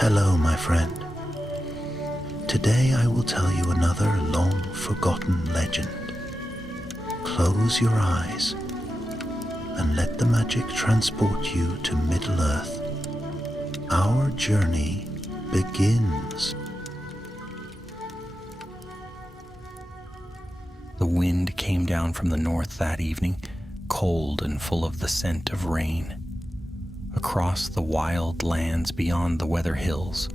Hello, my friend. Today I will tell you another long-forgotten legend. Close your eyes and let the magic transport you to Middle-earth. Our journey begins. The wind came down from the north that evening, cold and full of the scent of rain. Across the wild lands beyond the weather hills,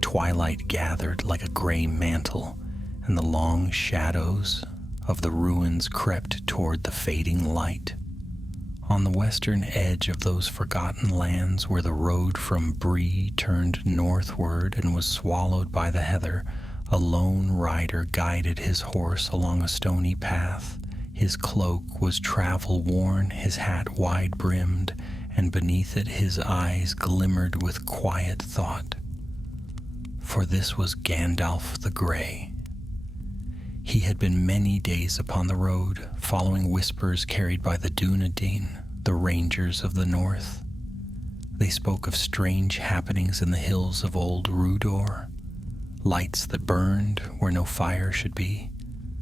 twilight gathered like a gray mantle, and the long shadows of the ruins crept toward the fading light. On the western edge of those forgotten lands where the road from Bree turned northward and was swallowed by the heather, a lone rider guided his horse along a stony path. His cloak was travel-worn, his hat wide-brimmed, and beneath it his eyes glimmered with quiet thought. For this was Gandalf the Grey. He had been many days upon the road, following whispers carried by the Dunedain, the rangers of the north. They spoke of strange happenings in the hills of old Rhudaur, lights that burned where no fire should be,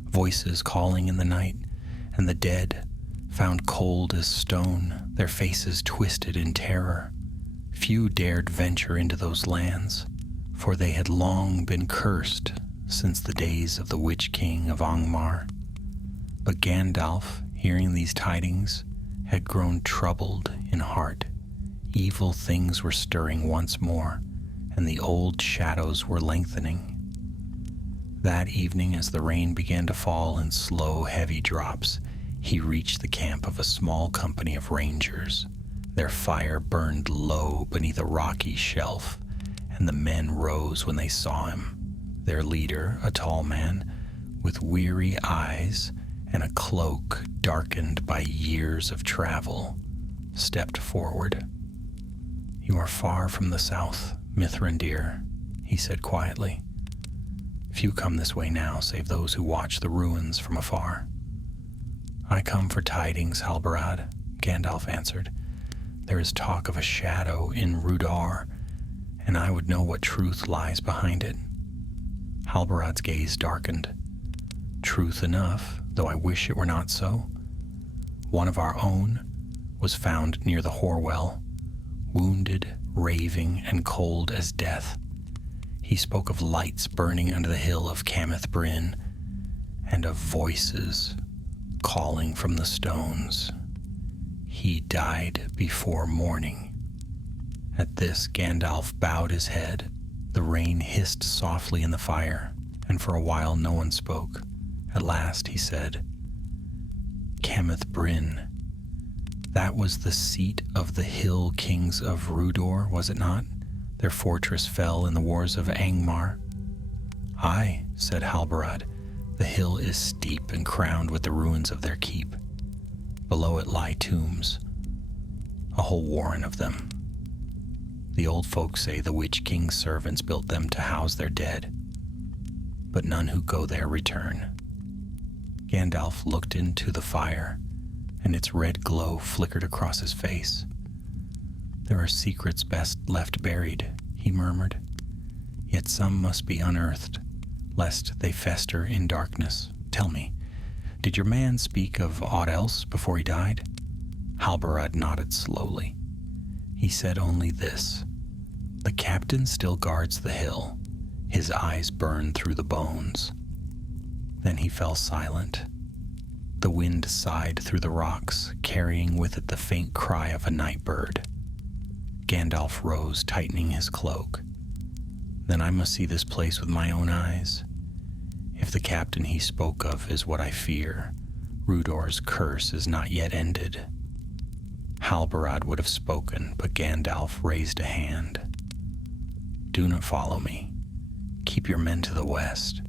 voices calling in the night, and the dead found cold as stone, their faces twisted in terror. Few dared venture into those lands, for they had long been cursed since the days of the Witch King of Angmar. But Gandalf, hearing these tidings, had grown troubled in heart. Evil things were stirring once more, and the old shadows were lengthening. That evening, as the rain began to fall in slow, heavy drops, he reached the camp of a small company of rangers. Their fire burned low beneath a rocky shelf, and the men rose when they saw him. Their leader, a tall man, with weary eyes and a cloak darkened by years of travel, stepped forward. "You are far from the south, Mithrandir," he said quietly. "Few come this way now, save those who watch the ruins from afar." "I come for tidings, Halbarad," Gandalf answered. "There is talk of a shadow in Rhudaur, and I would know what truth lies behind it." Halbarad's gaze darkened. "Truth enough, though I wish it were not so. One of our own was found near the Horwell, wounded, raving, and cold as death. He spoke of lights burning under the hill of Camith Bryn, and of voices calling from the stones. He died before morning." At this, Gandalf bowed his head. The rain hissed softly in the fire, and for a while no one spoke. At last he said, "Camith Bryn, that was the seat of the Hill Kings of Rhudaur, was it not? Their fortress fell in the wars of Angmar." "Aye," said Halbarad. "The hill is steep and crowned with the ruins of their keep. Below it lie tombs, a whole warren of them. The old folk say the Witch King's servants built them to house their dead, but none who go there return." Gandalf looked into the fire, and its red glow flickered across his face. "There are secrets best left buried," he murmured. "Yet some must be unearthed, lest they fester in darkness. Tell me, did your man speak of aught else before he died?" Halbarad nodded slowly. He said only this: "The captain still guards the hill. His eyes burn through the bones." Then he fell silent. The wind sighed through the rocks, carrying with it the faint cry of a night bird. Gandalf rose, tightening his cloak. "Then I must see this place with my own eyes. If the captain he spoke of is what I fear, Rhudaur's curse is not yet ended." Halbarad would have spoken, but Gandalf raised a hand. "Do not follow me. Keep your men to the west.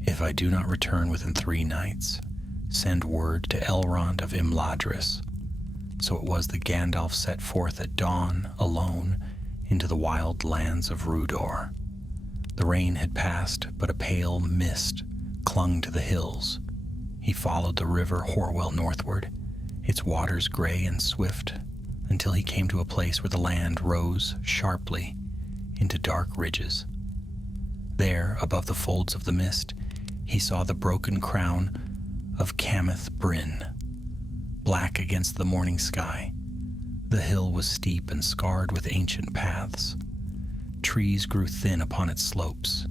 If I do not return within 3 nights, send word to Elrond of Imladris." So it was that Gandalf set forth at dawn, alone, into the wild lands of Rhudaur. The rain had passed, but a pale mist clung to the hills. He followed the river Horwell northward, its waters gray and swift, until he came to a place where the land rose sharply, into dark ridges. There, above the folds of the mist, he saw the broken crown of Cameth Bryn, black against the morning sky. The hill was steep and scarred with ancient paths. Trees grew thin upon its slopes,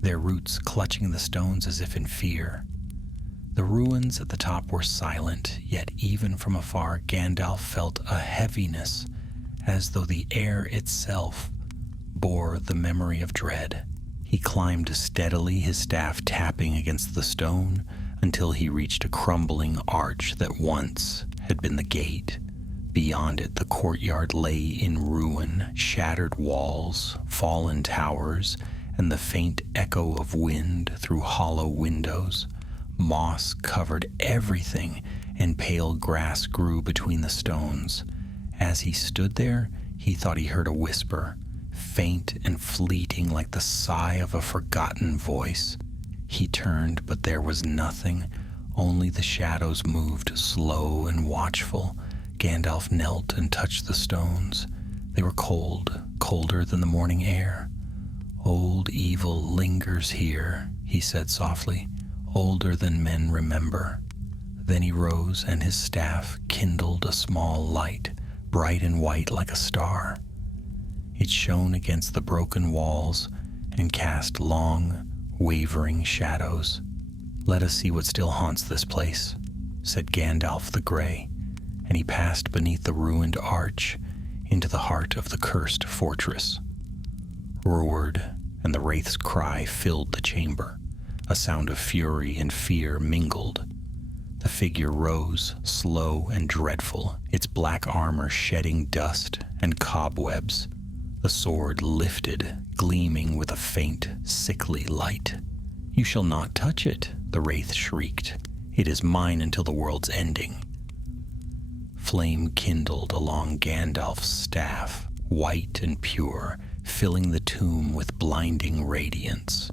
their roots clutching the stones as if in fear. The ruins at the top were silent, yet even from afar Gandalf felt a heaviness, as though the air itself bore the memory of dread. He climbed steadily, his staff tapping against the stone, until he reached a crumbling arch that once had been the gate. Beyond it, the courtyard lay in ruin, shattered walls, fallen towers, and the faint echo of wind through hollow windows. Moss covered everything, and pale grass grew between the stones. As he stood there, he thought he heard a whisper, faint and fleeting like the sigh of a forgotten voice. He turned, but there was nothing. Only the shadows moved, slow and watchful. Gandalf knelt and touched the stones. They were cold, colder than the morning air. "Old evil lingers here," he said softly, "older than men remember." Then he rose, and his staff kindled a small light, bright and white like a star. It shone against the broken walls and cast long, wavering shadows. "Let us see what still haunts this place," said Gandalf the Grey, and he passed beneath the ruined arch into the heart of the cursed fortress. Roared, and the wraith's cry filled the chamber. A sound of fury and fear mingled. The figure rose, slow and dreadful, its black armor shedding dust and cobwebs. The sword lifted, gleaming with a faint, sickly light. "You shall not touch it," the wraith shrieked. "It is mine until the world's ending." Flame kindled along Gandalf's staff, white and pure, filling the tomb with blinding radiance.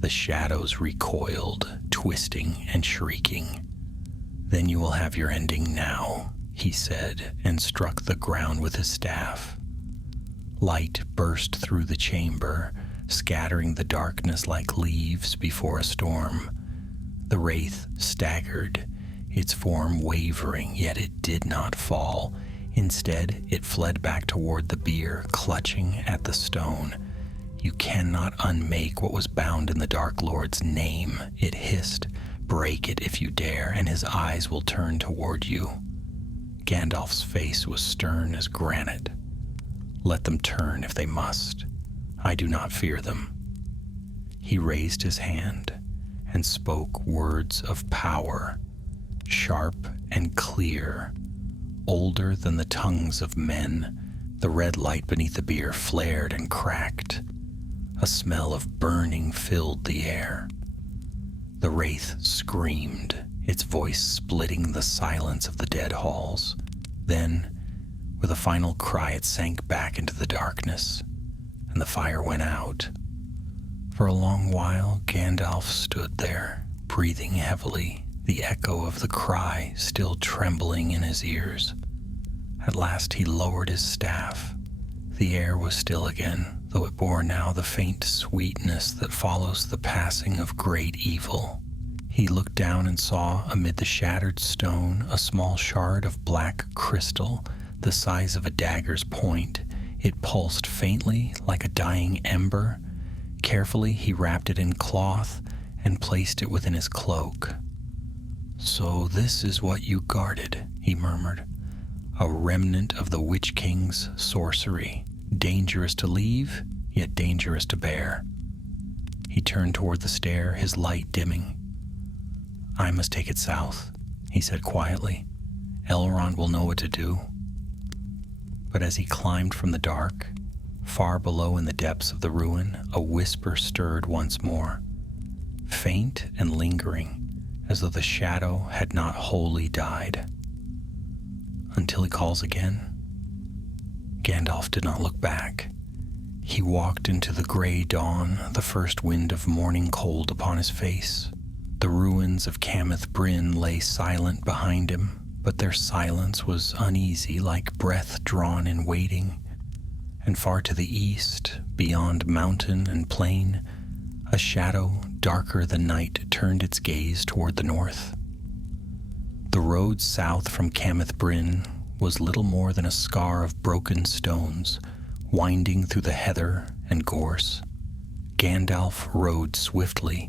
The shadows recoiled, twisting and shrieking. "Then you will have your ending now," he said, and struck the ground with his staff. Light burst through the chamber, scattering the darkness like leaves before a storm. The wraith staggered, its form wavering, yet it did not fall. Instead, it fled back toward the bier, clutching at the stone. "You cannot unmake what was bound in the Dark Lord's name," it hissed. "Break it if you dare, and his eyes will turn toward you." Gandalf's face was stern as granite. "Let them turn if they must. I do not fear them." He raised his hand and spoke words of power, sharp and clear, older than the tongues of men. The red light beneath the bier flared and cracked. A smell of burning filled the air. The wraith screamed, its voice splitting the silence of the dead halls. Then, with a final cry, it sank back into the darkness, and the fire went out. For a long while, Gandalf stood there, breathing heavily, the echo of the cry still trembling in his ears. At last he lowered his staff. The air was still again, though it bore now the faint sweetness that follows the passing of great evil. He looked down and saw, amid the shattered stone, a small shard of black crystal, the size of a dagger's point. It pulsed faintly, like a dying ember. Carefully, he wrapped it in cloth and placed it within his cloak. "So this is what you guarded," he murmured. "A remnant of the Witch King's sorcery, dangerous to leave, yet dangerous to bear." He turned toward the stair, his light dimming. "I must take it south," he said quietly. "Elrond will know what to do." But as he climbed from the dark, far below in the depths of the ruin, a whisper stirred once more, faint and lingering, as though the shadow had not wholly died. "Until he calls again." Gandalf did not look back. He walked into the gray dawn, the first wind of morning cold upon his face. The ruins of Cameth Bryn lay silent behind him, but their silence was uneasy, like breath drawn in waiting. and far to the east, beyond mountain and plain, a shadow darker than night turned its gaze toward the north. The road south from Camith Bryn was little more than a scar of broken stones, winding through the heather and gorse. Gandalf rode swiftly,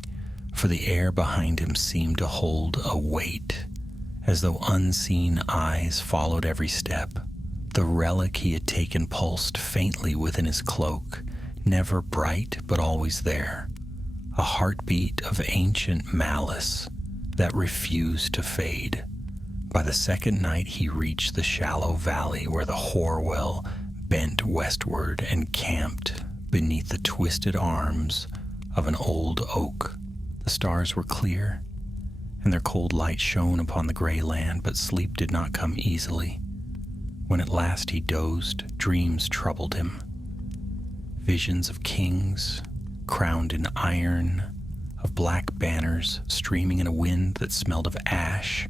for the air behind him seemed to hold a weight, as though unseen eyes followed every step. The relic he had taken pulsed faintly within his cloak, never bright but always there, a heartbeat of ancient malice that refused to fade. By the second night he reached the shallow valley where the Horwell bent westward and camped beneath the twisted arms of an old oak. The stars were clear, and their cold light shone upon the gray land, but sleep did not come easily. When at last he dozed, dreams troubled him. Visions of kings, crowned in iron, of black banners streaming in a wind that smelled of ash,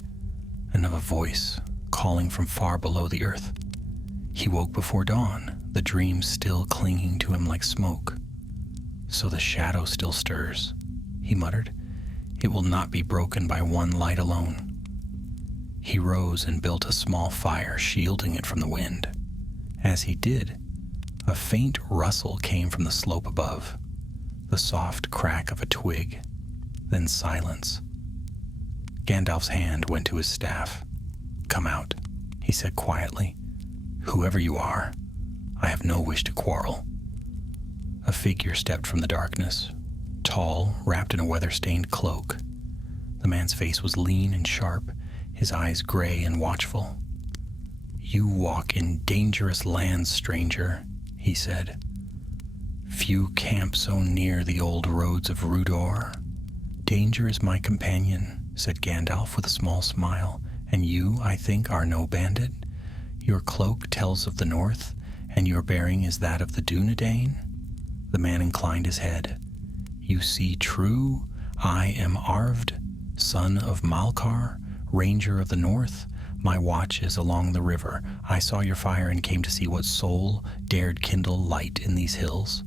and of a voice calling from far below the earth. He woke before dawn, the dream still clinging to him like smoke. So the shadow still stirs, he muttered. It will not be broken by one light alone. He rose and built a small fire, shielding it from the wind. As he did, a faint rustle came from the slope above, the soft crack of a twig, then silence. Gandalf's hand went to his staff. "Come out," he said quietly. "Whoever you are, I have no wish to quarrel." A figure stepped from the darkness, tall, wrapped in a weather-stained cloak. The man's face was lean and sharp, his eyes gray and watchful. "You walk in dangerous lands, stranger," he said. "Few camp so near the old roads of Rhudaur." "Danger is my companion," said Gandalf with a small smile. "And you, I think, are no bandit? Your cloak tells of the north, and your bearing is that of the Dunedain?" The man inclined his head. "You see true. I am Arved, son of Malkar, ranger of the north. My watch is along the river. I saw your fire and came to see what soul dared kindle light in these hills."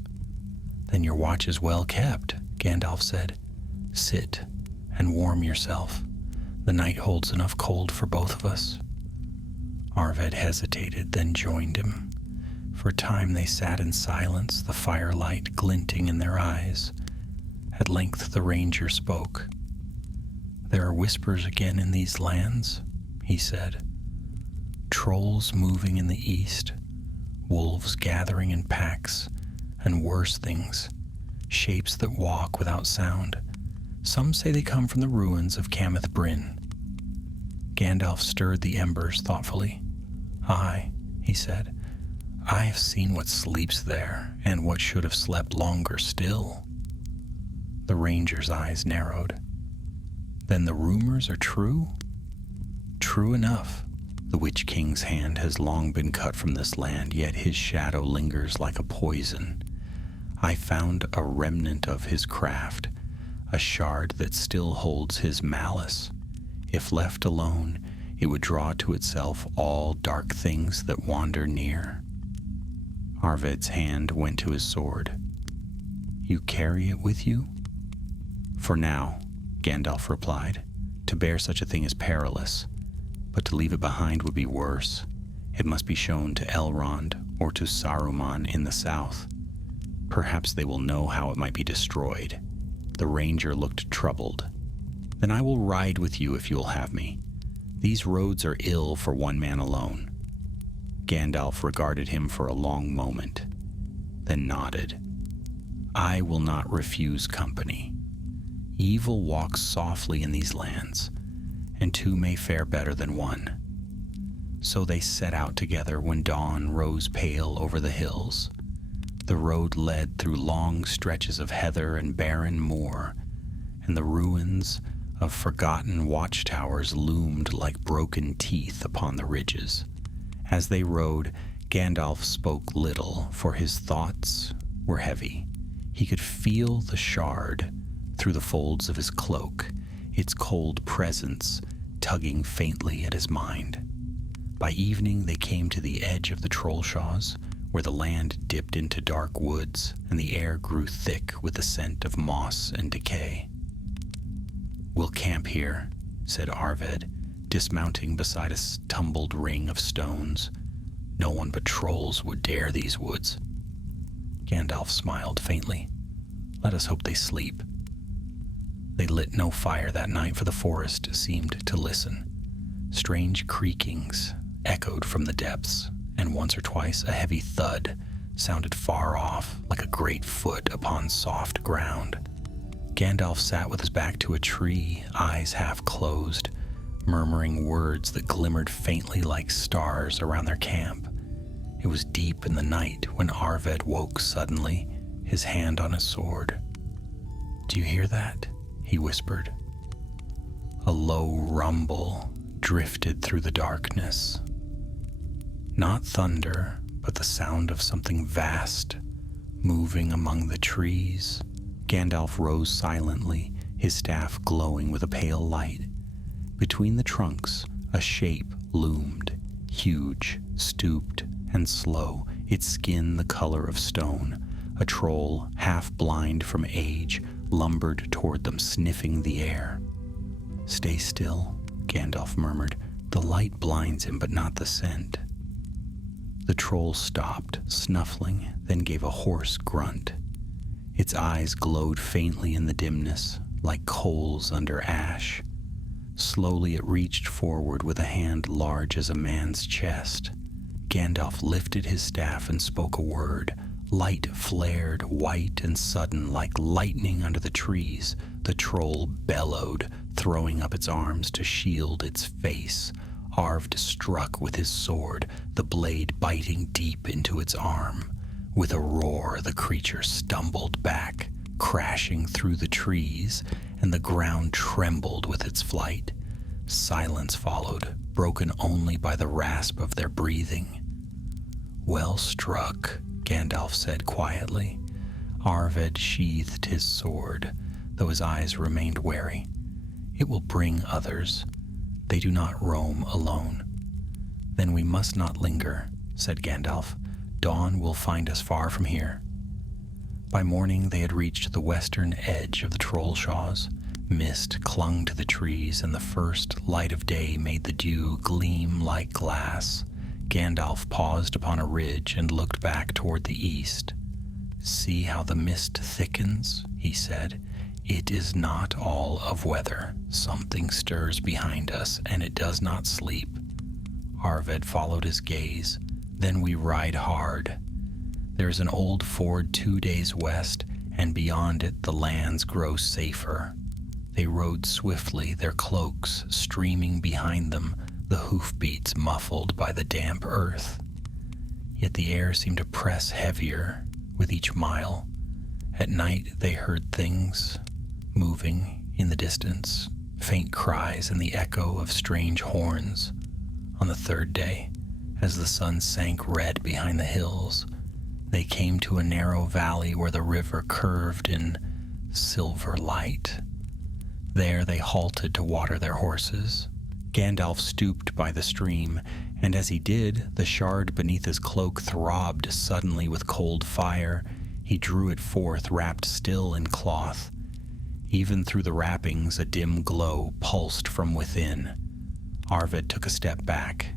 "Then your watch is well kept," Gandalf said. "Sit and warm yourself. The night holds enough cold for both of us." Arved hesitated, then joined him. For a time they sat in silence, the firelight glinting in their eyes. At length the ranger spoke. "There are whispers again in these lands," he said. "Trolls moving in the east, wolves gathering in packs, and worse things, shapes that walk without sound. Some say they come from the ruins of Camith Bryn." Gandalf stirred the embers thoughtfully. "Aye," he said, "I have seen what sleeps there, and what should have slept longer still." The ranger's eyes narrowed. "Then the rumors are true?" "True enough. The Witch King's hand has long been cut from this land, yet his shadow lingers like a poison. I found a remnant of his craft, a shard that still holds his malice. If left alone, it would draw to itself all dark things that wander near." Arved's hand went to his sword. "You carry it with you?" "For now," Gandalf replied. "To bear such a thing is perilous, but to leave it behind would be worse. It must be shown to Elrond or to Saruman in the south. Perhaps they will know how it might be destroyed." The ranger looked troubled. "Then I will ride with you if you will have me. These roads are ill for one man alone." Gandalf regarded him for a long moment, then nodded. "I will not refuse company. Evil walks softly in these lands, and two may fare better than one." So they set out together when dawn rose pale over the hills. The road led through long stretches of heather and barren moor, and the ruins of forgotten watchtowers loomed like broken teeth upon the ridges. As they rode, Gandalf spoke little, for his thoughts were heavy. He could feel the shard through the folds of his cloak, its cold presence tugging faintly at his mind. By evening they came to the edge of the Trollshaws, where the land dipped into dark woods and the air grew thick with the scent of moss and decay. "We'll camp here," said Arved, dismounting beside a tumbled ring of stones. "No one but trolls would dare these woods." Gandalf smiled faintly. "Let us hope they sleep." They lit no fire that night, for the forest seemed to listen. Strange creakings echoed from the depths, and once or twice a heavy thud sounded far off, like a great foot upon soft ground. Gandalf sat with his back to a tree, eyes half closed, murmuring words that glimmered faintly like stars around their camp. It was deep in the night when Arved woke suddenly, his hand on his sword. "Do you hear that?" he whispered. A low rumble drifted through the darkness. Not thunder, but the sound of something vast, moving among the trees. Gandalf rose silently, his staff glowing with a pale light. Between the trunks, a shape loomed, huge, stooped, and slow, its skin the color of stone. A troll, half blind from age, lumbered toward them, sniffing the air. "Stay still," Gandalf murmured. "The light blinds him, but not the scent." The troll stopped, snuffling, then gave a hoarse grunt. Its eyes glowed faintly in the dimness, like coals under ash. Slowly it reached forward with a hand large as a man's chest. Gandalf lifted his staff and spoke a word. Light flared, white and sudden, like lightning under the trees. The troll bellowed, throwing up its arms to shield its face. Arved struck with his sword, the blade biting deep into its arm. With a roar, the creature stumbled back, crashing through the trees, and the ground trembled with its flight. Silence followed, broken only by the rasp of their breathing. "Well struck," Gandalf said quietly. Arved sheathed his sword, though his eyes remained wary. "It will bring others. They do not roam alone." "Then we must not linger," said Gandalf. "Dawn will find us far from here." By morning they had reached the western edge of the Trollshaws. Mist clung to the trees, and the first light of day made the dew gleam like glass. Gandalf paused upon a ridge and looked back toward the east. "See how the mist thickens," he said. "It is not all of weather. Something stirs behind us, and it does not sleep." Arved followed his gaze. "Then we ride hard. There is an old ford 2 days west, and beyond it the lands grow safer." They rode swiftly, their cloaks streaming behind them, the hoofbeats muffled by the damp earth. Yet the air seemed to press heavier with each mile. At night they heard things moving in the distance, faint cries and the echo of strange horns. On the third day, as the sun sank red behind the hills, they came to a narrow valley where the river curved in silver light. There they halted to water their horses. Gandalf stooped by the stream, and as he did, the shard beneath his cloak throbbed suddenly with cold fire. He drew it forth, wrapped still in cloth. Even through the wrappings, a dim glow pulsed from within. Arved took a step back.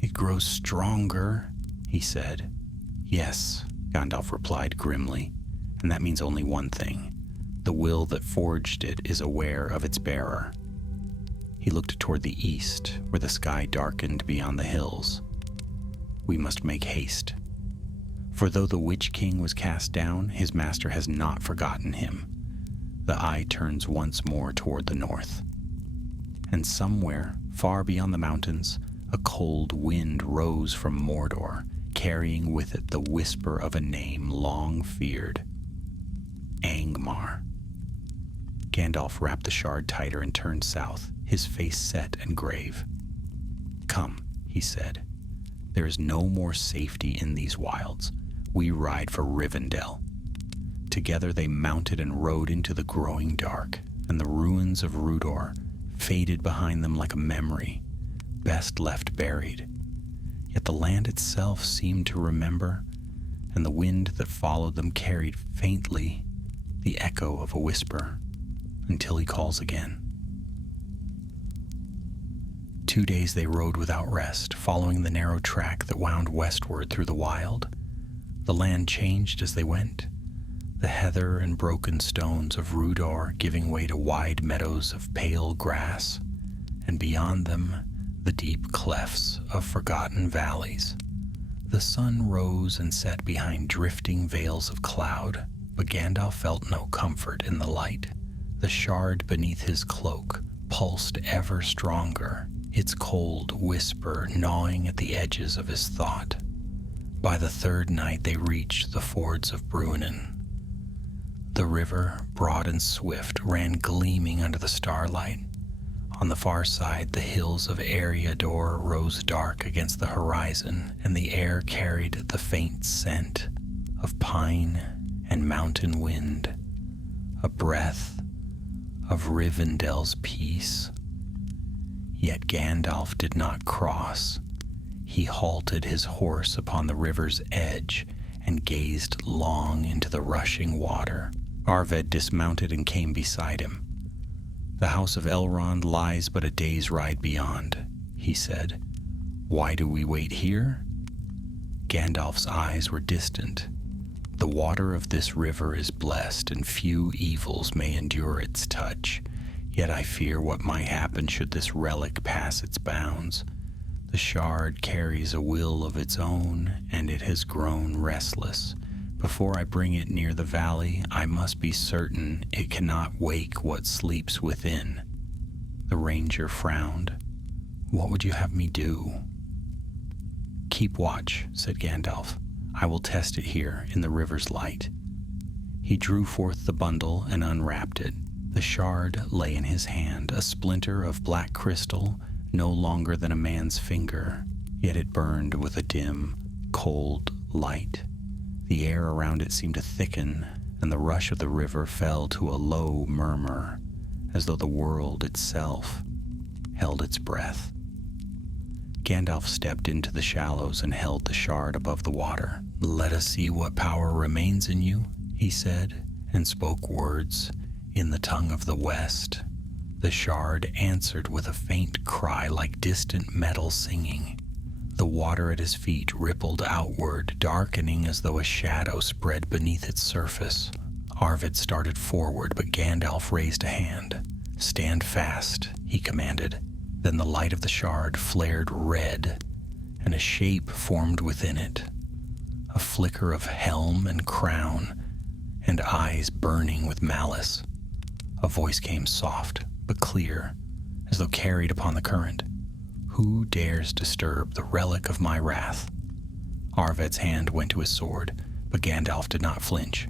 "It grows stronger," he said. "Yes," Gandalf replied grimly, "and that means only one thing. The will that forged it is aware of its bearer." He looked toward the east, where the sky darkened beyond the hills. "We must make haste. For though the Witch King was cast down, his master has not forgotten him." The eye turns once more toward the north. And somewhere, far beyond the mountains, a cold wind rose from Mordor, carrying with it the whisper of a name long feared. Angmar. Gandalf wrapped the shard tighter and turned south, his face set and grave. "Come," he said. "There is no more safety in these wilds. We ride for Rivendell." Together they mounted and rode into the growing dark, and the ruins of Rhudaur faded behind them like a memory, best left buried. Yet the land itself seemed to remember. and the wind that followed them carried faintly the echo of a whisper until he calls again. 2 days they rode without rest, following the narrow track that wound westward through the wild. The land changed as they went, the heather and broken stones of Rhudaur giving way to wide meadows of pale grass, and beyond them the deep clefts of forgotten valleys. The sun rose and set behind drifting veils of cloud, but Gandalf felt no comfort in the light. The shard beneath his cloak pulsed ever stronger, its cold whisper gnawing at the edges of his thought. By the third night they reached the fords of Bruinen. The river, broad and swift, ran gleaming under the starlight. On the far side, the hills of Rhudaur rose dark against the horizon, and the air carried the faint scent of pine and mountain wind, a breath of Rivendell's peace. Yet Gandalf did not cross. He halted his horse upon the river's edge and gazed long into the rushing water. Arvid dismounted and came beside him. "The house of Elrond lies but a day's ride beyond," he said. "Why do we wait here?" Gandalf's eyes were distant. "The water of this river is blessed, and few evils may endure its touch. Yet I fear what might happen should this relic pass its bounds. The shard carries a will of its own, and it has grown restless. Before I bring it near the valley, I must be certain it cannot wake what sleeps within." The ranger frowned. "What would you have me do?" "Keep watch," said Gandalf. "I will test it here in the river's light." He drew forth the bundle and unwrapped it. The shard lay in his hand, a splinter of black crystal, no longer than a man's finger, yet it burned with a dim, cold light. The air around it seemed to thicken, and the rush of the river fell to a low murmur, as though the world itself held its breath. Gandalf stepped into the shallows and held the shard above the water. "Let us see what power remains in you," he said, and spoke words in the tongue of the West. The shard answered with a faint cry like distant metal singing. The water at his feet rippled outward, darkening as though a shadow spread beneath its surface. Arvid started forward, but Gandalf raised a hand. "Stand fast," he commanded. Then the light of the shard flared red, and a shape formed within it. A flicker of helm and crown, and eyes burning with malice. A voice came soft, but clear, as though carried upon the current. "Who dares disturb the relic of my wrath?" Arved's hand went to his sword, but Gandalf did not flinch.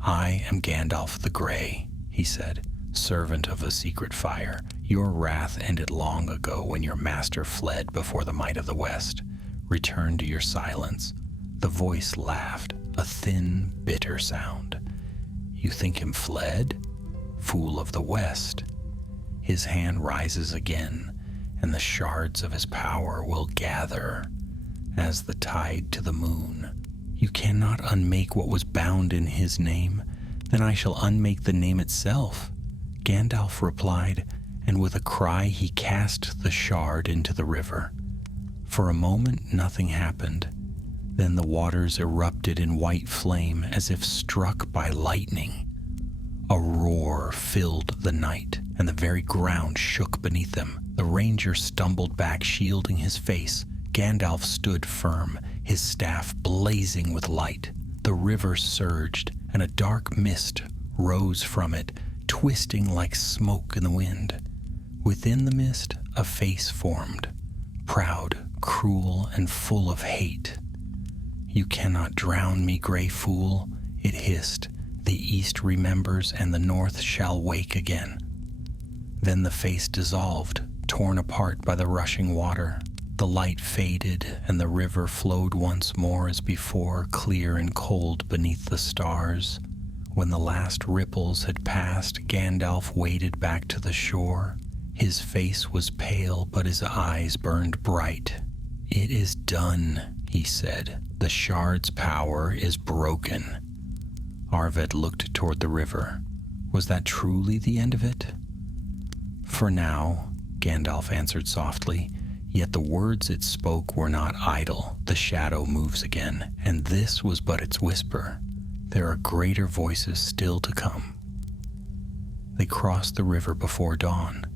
"I am Gandalf the Grey," he said, "servant of the secret fire. Your wrath ended long ago when your master fled before the might of the West. Return to your silence." The voice laughed, a thin, bitter sound. "You think him fled? Fool of the West. His hand rises again, and the shards of his power will gather as the tide to the moon. You cannot unmake what was bound in his name. Then I shall unmake the name itself." Gandalf replied, and with a cry he cast the shard into the river. For a moment nothing happened. Then the waters erupted in white flame as if struck by lightning. A roar filled the night, and the very ground shook beneath them. The ranger stumbled back, shielding his face. Gandalf stood firm, his staff blazing with light. The river surged, and a dark mist rose from it, twisting like smoke in the wind. Within the mist, a face formed, proud, cruel, and full of hate. "You cannot drown me, gray fool," it hissed. "The east remembers, and the north shall wake again." Then the face dissolved, torn apart by the rushing water. The light faded, and the river flowed once more as before, clear and cold beneath the stars. When the last ripples had passed, Gandalf waded back to the shore. His face was pale, but his eyes burned bright. "It is done," he said. The shard's power is broken. Arvid looked toward the river. Was that truly the end of it? For now, Gandalf answered softly, yet the words it spoke were not idle. The shadow moves again, and this was but its whisper. There are greater voices still to come. They crossed the river before dawn.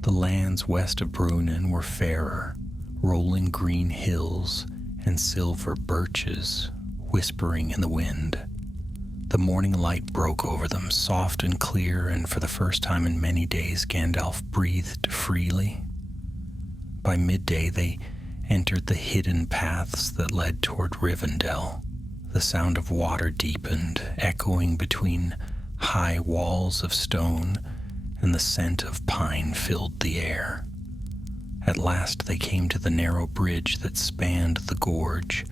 The lands west of Bruinen were fairer, rolling green hills and silver birches whispering in the wind. The morning light broke over them, soft and clear, and for the first time in many days, Gandalf breathed freely. By midday, they entered the hidden paths that led toward Rivendell. The sound of water deepened, echoing between high walls of stone, and the scent of pine filled the air. At last they came to the narrow bridge that spanned the gorge,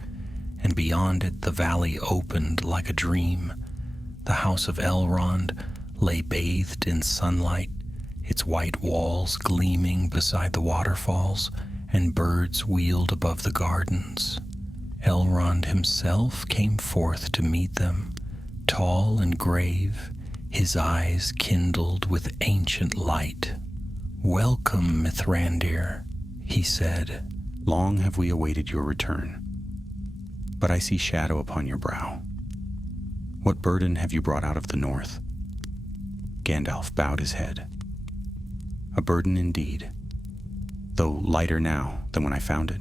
and beyond it the valley opened like a dream. The house of Elrond lay bathed in sunlight, its white walls gleaming beside the waterfalls, and birds wheeled above the gardens. Elrond himself came forth to meet them, tall and grave, his eyes kindled with ancient light. "Welcome, Mithrandir," he said. "Long have we awaited your return, but I see shadow upon your brow. What burden have you brought out of the north?" Gandalf bowed his head. "A burden indeed, though lighter now than when I found it.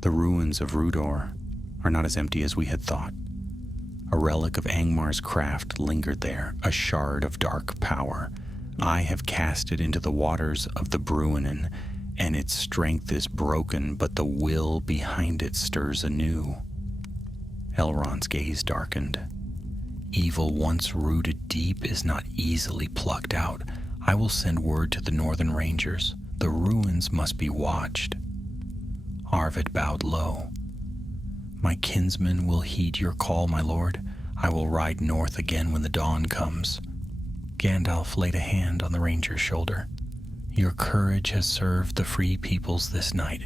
The ruins of Rhudaur are not as empty as we had thought. A relic of Angmar's craft lingered there, a shard of dark power. I have cast it into the waters of the Bruinen, and its strength is broken, but the will behind it stirs anew." Elrond's gaze darkened. "Evil once rooted deep is not easily plucked out. I will send word to the northern rangers. The ruins must be watched." Arvid bowed low. "My kinsmen will heed your call, my lord. I will ride north again when the dawn comes." Gandalf laid a hand on the ranger's shoulder. "Your courage has served the free peoples this night.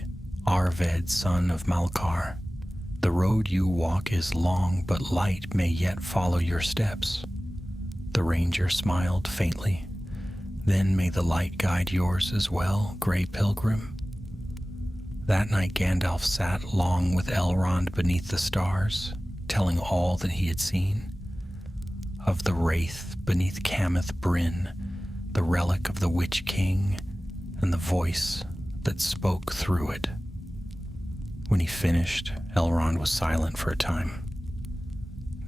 Arvid, son of Malkar. The road you walk is long, but light may yet follow your steps." The ranger smiled faintly. "Then may the light guide yours as well, Grey Pilgrim." That night Gandalf sat long with Elrond beneath the stars, telling all that he had seen. Of the wraith beneath Camith Bryn, the relic of the Witch King, and the voice that spoke through it. When he finished, Elrond was silent for a time.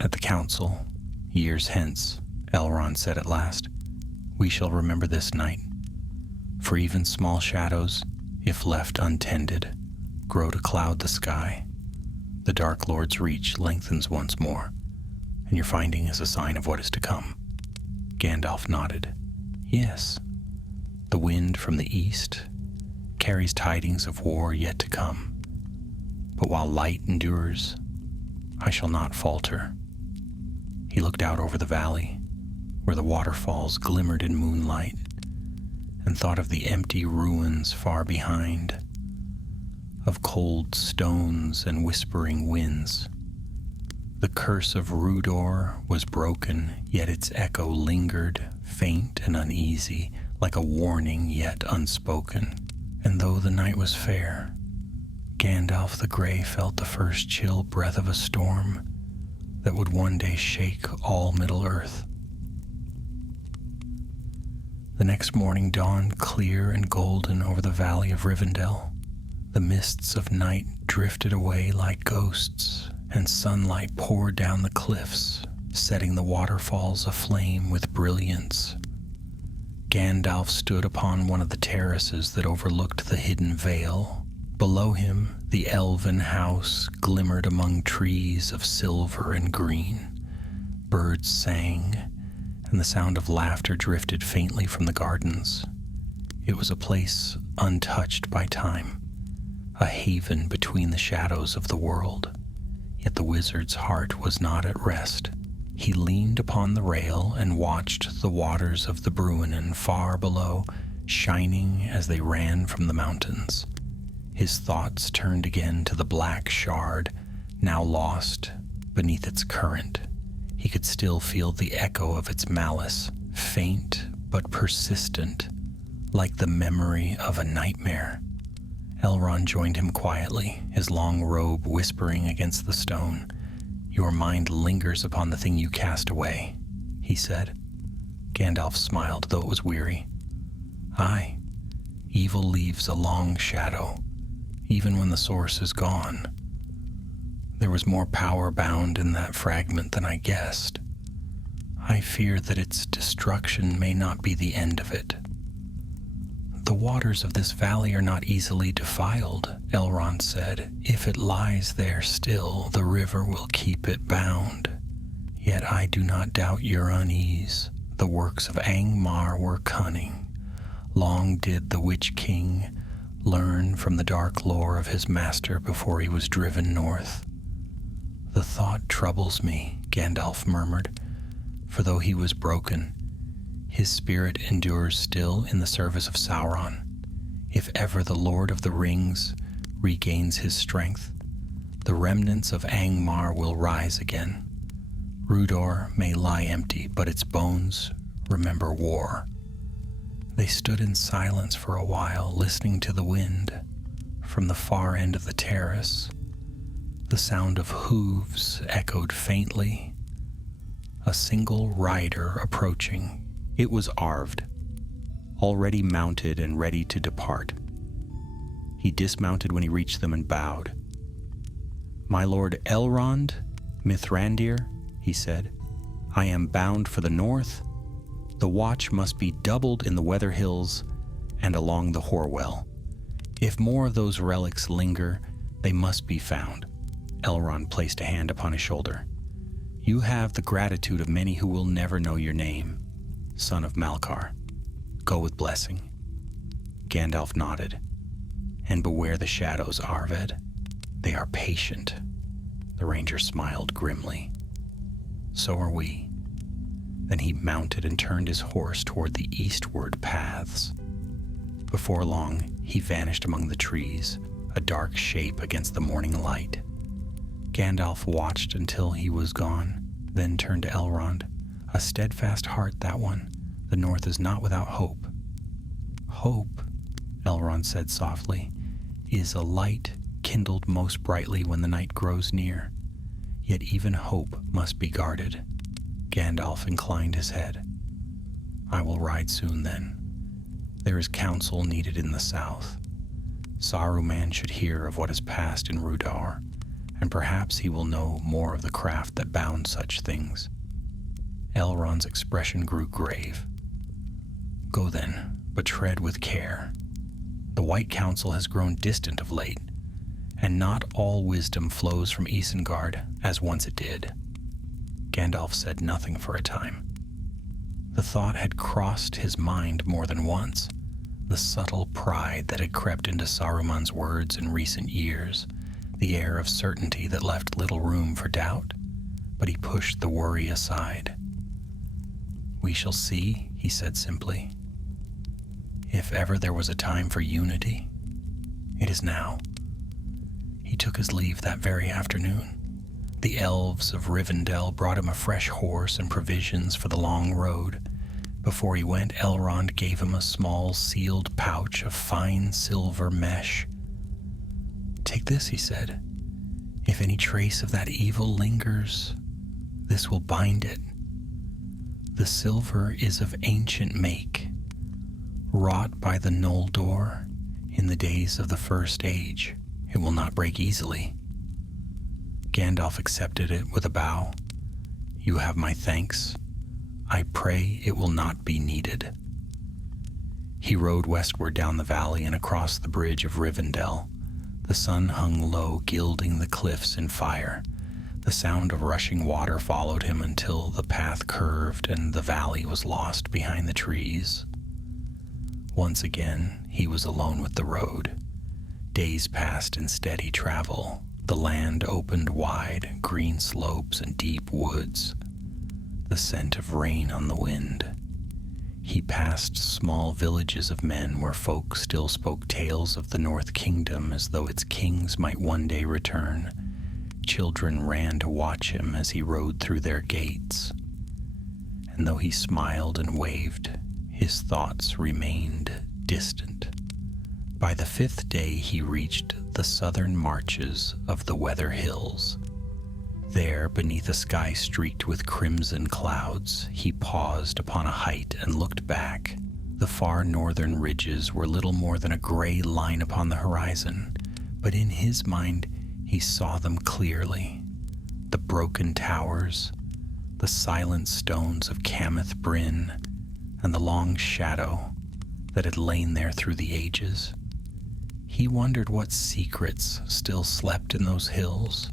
At the council, years hence, Elrond said at last, "We shall remember this night, for even small shadows, if left untended, grow to cloud the sky. The Dark Lord's reach lengthens once more, and your finding is a sign of what is to come." Gandalf nodded. "Yes, the wind from the east carries tidings of war yet to come. But while light endures, I shall not falter." He looked out over the valley, where the waterfalls glimmered in moonlight, and thought of the empty ruins far behind, of cold stones and whispering winds. The curse of Rhudaur was broken, yet its echo lingered, faint and uneasy, like a warning yet unspoken. And though the night was fair, Gandalf the Grey felt the first chill breath of a storm that would one day shake all Middle-earth. The next morning dawned clear and golden over the valley of Rivendell. The mists of night drifted away like ghosts, and sunlight poured down the cliffs, setting the waterfalls aflame with brilliance. Gandalf stood upon one of the terraces that overlooked the hidden vale. Below him, the elven house glimmered among trees of silver and green. Birds sang, and the sound of laughter drifted faintly from the gardens. It was a place untouched by time, a haven between the shadows of the world. Yet the wizard's heart was not at rest. He leaned upon the rail and watched the waters of the Bruinen far below, shining as they ran from the mountains. His thoughts turned again to the black shard, Now lost beneath its current, he could still feel the echo of its malice, faint but persistent, like the memory of a nightmare. Elrond joined him quietly, his long robe whispering against the stone. "Your mind lingers upon the thing you cast away," he said. Gandalf smiled, though it was weary. "Aye, evil leaves a long shadow, even when the source is gone. There was more power bound in that fragment than I guessed. I fear that its destruction may not be the end of it." "The waters of this valley are not easily defiled," Elrond said. "If it lies there still, the river will keep it bound. Yet I do not doubt your unease. The works of Angmar were cunning. Long did the Witch King learn from the dark lore of his master before he was driven north." "The thought troubles me," Gandalf murmured, "for though he was broken, his spirit endures still in the service of Sauron. If ever the Lord of the Rings regains his strength, the remnants of Angmar will rise again. Rhudaur may lie empty, but its bones remember war." They stood in silence for a while, listening to the wind. From the far end of the terrace, the sound of hooves echoed faintly. A single rider approaching. It was Arved, already mounted and ready to depart. He dismounted when he reached them and bowed. "My lord Elrond, Mithrandir," he said, "I am bound for the north. The watch must be doubled in the Weather Hills and along the Horwell. If more of those relics linger, they must be found." Elrond placed a hand upon his shoulder. "You have the gratitude of many who will never know your name, son of Malkar. Go with blessing." Gandalf nodded. "And beware the shadows, Arved. They are patient." The ranger smiled grimly. "So are we." Then he mounted and turned his horse toward the eastward paths. Before long, he vanished among the trees, a dark shape against the morning light. Gandalf watched until he was gone, then turned to Elrond. "A steadfast heart, that one. The north is not without hope." "Hope," Elrond said softly, "is a light kindled most brightly when the night grows near. Yet even hope must be guarded." Gandalf inclined his head. "I will ride soon, then. There is counsel needed in the south. Saruman should hear of what has passed in Rhudaur, and perhaps he will know more of the craft that bound such things." Elrond's expression grew grave. "Go then, but tread with care. The White Council has grown distant of late, and not all wisdom flows from Isengard as once it did." Gandalf said nothing for a time. The thought had crossed his mind more than once, the subtle pride that had crept into Saruman's words in recent years, the air of certainty that left little room for doubt, but he pushed the worry aside. "We shall see," he said simply. "If ever there was a time for unity, it is now." He took his leave that very afternoon. The elves of Rivendell brought him a fresh horse and provisions for the long road. Before he went, Elrond gave him a small sealed pouch of fine silver mesh. "Take this," he said. "If any trace of that evil lingers, this will bind it. The silver is of ancient make, wrought by the Noldor in the days of the First Age. It will not break easily." Gandalf accepted it with a bow. "You have my thanks. I pray it will not be needed." He rode westward down the valley and across the bridge of Rivendell. The sun hung low, gilding the cliffs in fire. The sound of rushing water followed him until the path curved and the valley was lost behind the trees. Once again, he was alone with the road. Days passed in steady travel. The land opened wide, green slopes and deep woods, the scent of rain on the wind. He passed small villages of men where folk still spoke tales of the North Kingdom as though its kings might one day return, children ran to watch him as he rode through their gates. And though he smiled and waved, his thoughts remained distant. By the 5th day he reached the southern marches of the Weather Hills. There, beneath a sky streaked with crimson clouds, he paused upon a height and looked back. The far northern ridges were little more than a gray line upon the horizon, but in his mind he saw them clearly. The broken towers, the silent stones of Cameth Bryn, and the long shadow that had lain there through the ages. He wondered what secrets still slept in those hills,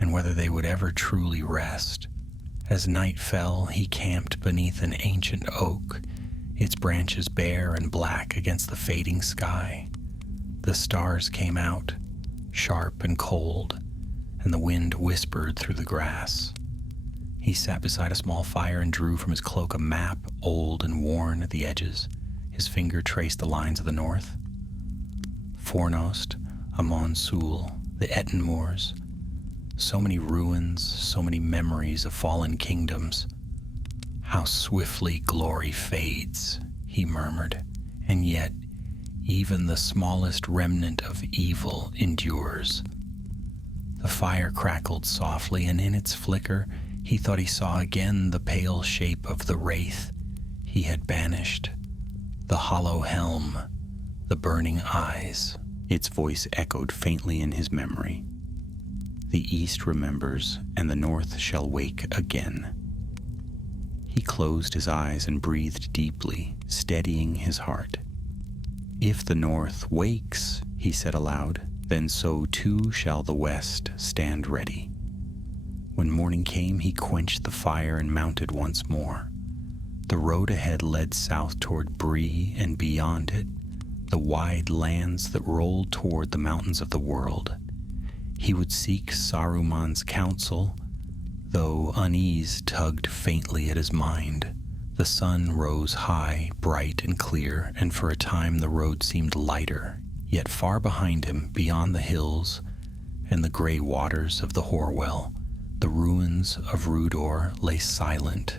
and whether they would ever truly rest. As night fell, he camped beneath an ancient oak, its branches bare and black against the fading sky. The stars came out, sharp and cold, and the wind whispered through the grass. He sat beside a small fire and drew from his cloak a map, old and worn at the edges. His finger traced the lines of the north. Fornost, Amon Sul, the Etten Moors. So many ruins, so many memories of fallen kingdoms. How swiftly glory fades, he murmured, and yet even the smallest remnant of evil endures. The fire crackled softly, and in its flicker he thought he saw again the pale shape of the wraith he had banished, the hollow helm, the burning eyes. Its voice echoed faintly in his memory. The east remembers, and the north shall wake again. He closed his eyes and breathed deeply, steadying his heart. If the north wakes, he said aloud, then so too shall the west stand ready. When morning came, he quenched the fire and mounted once more. The road ahead led south toward Bree, and beyond it, the wide lands that rolled toward the mountains of the world. He would seek Saruman's counsel, though unease tugged faintly at his mind. The sun rose high, bright and clear, and for a time the road seemed lighter. Yet far behind him, beyond the hills and the gray waters of the Horwell, the ruins of Rhudaur lay silent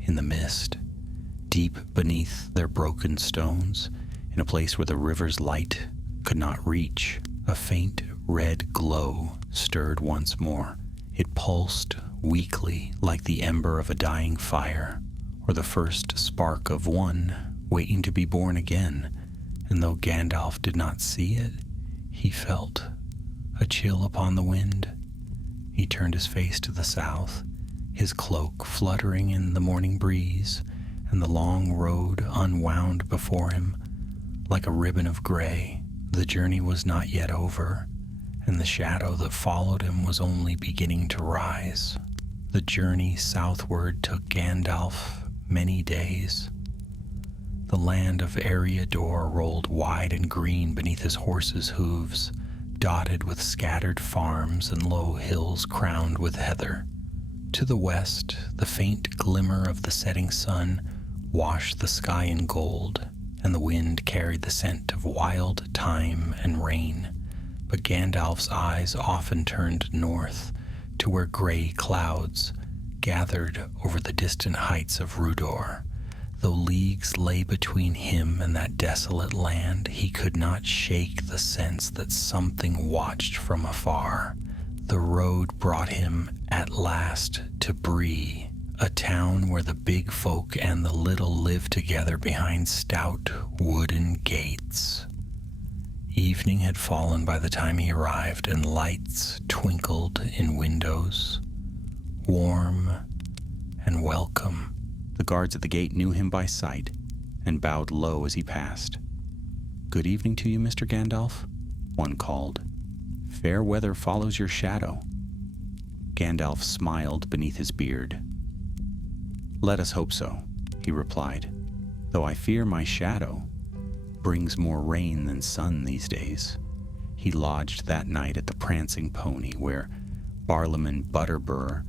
in the mist, deep beneath their broken stones, in a place where the river's light could not reach. A faint red glow stirred once more. It pulsed weakly like the ember of a dying fire, or the first spark of one waiting to be born again. And though Gandalf did not see it, he felt a chill upon the wind. He turned his face to the south, his cloak fluttering in the morning breeze, and the long road unwound before him like a ribbon of gray. The journey was not yet over, and the shadow that followed him was only beginning to rise. The journey southward took Gandalf many days. The land of Eriador rolled wide and green beneath his horse's hooves, dotted with scattered farms and low hills crowned with heather. To the west, the faint glimmer of the setting sun washed the sky in gold, and the wind carried the scent of wild thyme and rain. But Gandalf's eyes often turned north, to where gray clouds gathered over the distant heights of Rhudaur. Though leagues lay between him and that desolate land, he could not shake the sense that something watched from afar. The road brought him at last to Bree, a town where the big folk and the little live together behind stout wooden gates. Evening had fallen by the time he arrived, and lights twinkled in windows, warm and welcome. The guards at the gate knew him by sight and bowed low as he passed. "Good evening to you, Mr. Gandalf," one called. "Fair weather follows your shadow." Gandalf smiled beneath his beard. "Let us hope so," he replied, "though I fear my shadow brings more rain than sun these days." He lodged that night at the Prancing Pony, where Barlaman Butterbur,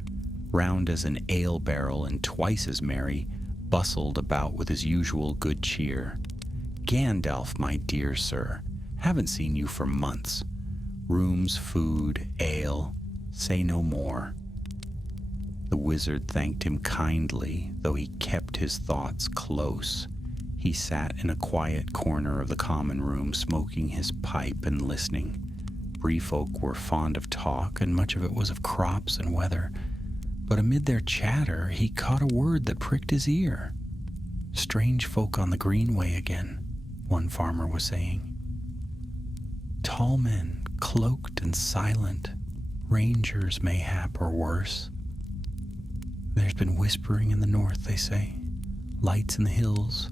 round as an ale barrel and twice as merry, bustled about with his usual good cheer. "Gandalf, my dear sir, haven't seen you for months. Rooms, food, ale, Say no more." The wizard thanked him kindly, though he kept his thoughts close. He sat in a quiet corner of the common room, smoking his pipe and listening. Bree folk were fond of talk, and much of it was of crops and weather. But amid their chatter, he caught a word that pricked his ear. "Strange folk on the greenway again," one farmer was saying. "Tall men, cloaked and silent, rangers mayhap or worse. There's been whispering in the north, they say, lights in the hills,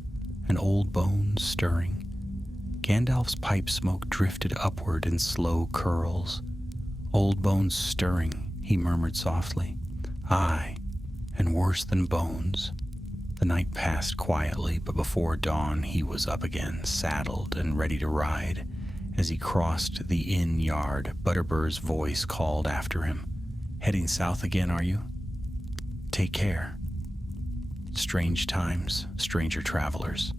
and old bones stirring." Gandalf's pipe smoke drifted upward in slow curls. "Old bones stirring," he murmured softly. "Aye, and worse than bones." The night passed quietly, but before dawn he was up again, saddled and ready to ride. As he crossed the inn yard, Butterbur's voice called after him. "Heading south again, are you? Take care. Strange times, stranger travelers."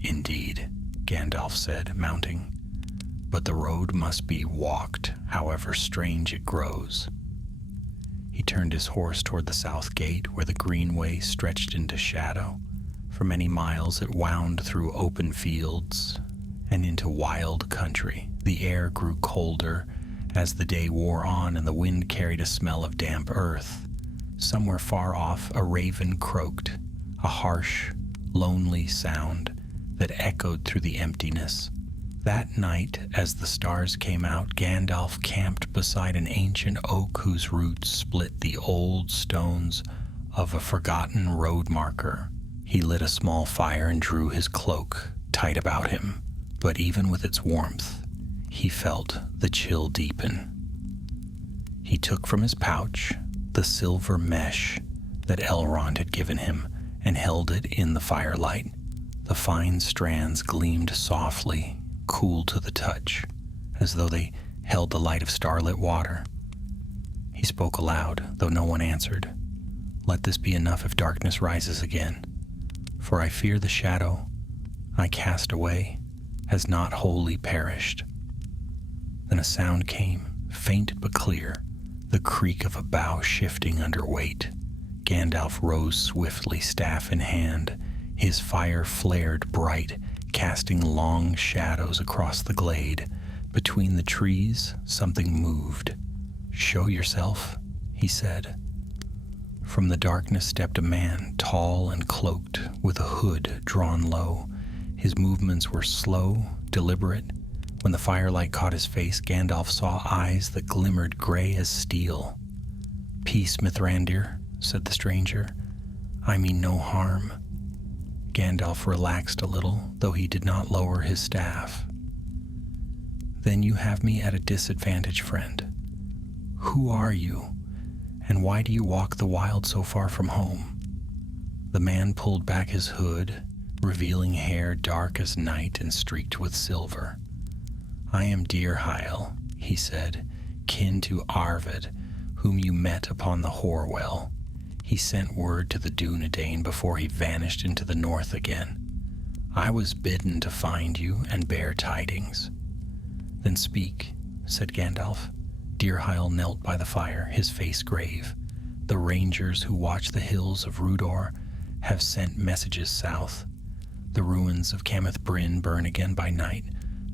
"Indeed," Gandalf said, mounting. "But the road must be walked, however strange it grows." He turned his horse toward the south gate, where the greenway stretched into shadow. For many miles it wound through open fields and into wild country. The air grew colder as the day wore on, and the wind carried a smell of damp earth. Somewhere far off, a raven croaked, a harsh, lonely sound that echoed through the emptiness. That night, as the stars came out, Gandalf camped beside an ancient oak whose roots split the old stones of a forgotten road marker. He lit a small fire and drew his cloak tight about him, but even with its warmth, he felt the chill deepen. He took from his pouch the silver mesh that Elrond had given him and held it in the firelight. The fine strands gleamed softly, cool to the touch, as though they held the light of starlit water. He spoke aloud, though no one answered. "Let this be enough if darkness rises again, for I fear the shadow I cast away has not wholly perished." Then a sound came, faint but clear, the creak of a bough shifting under weight. Gandalf rose swiftly, staff in hand. His fire flared bright, casting long shadows across the glade. Between the trees, something moved. "Show yourself," he said. From the darkness stepped a man, tall and cloaked, with a hood drawn low. His movements were slow, deliberate. When the firelight caught his face, Gandalf saw eyes that glimmered gray as steel. "Peace, Mithrandir," said the stranger. "I mean no harm." Gandalf relaxed a little, though he did not lower his staff. "Then you have me at a disadvantage, friend. Who are you, and why do you walk the wild so far from home?" The man pulled back his hood, revealing hair dark as night and streaked with silver. "I am Deerheil," he said, "kin to Arvid, whom you met upon the Horwell. He sent word to the Dúnedain before he vanished into the north again. I was bidden to find you and bear tidings." "Then speak," said Gandalf. Deerheil knelt by the fire, his face grave. "The rangers who watch the hills of Rhudaur have sent messages south. The ruins of Camith Bryn burn again by night,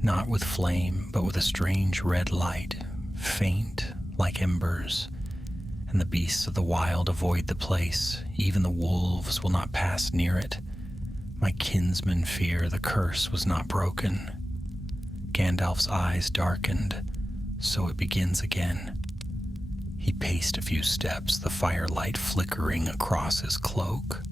not with flame, but with a strange red light, faint like embers. And the beasts of the wild avoid the place. Even the wolves will not pass near it. My kinsmen fear the curse was not broken." Gandalf's eyes darkened. "So it begins again." He paced a few steps, the firelight flickering across his cloak.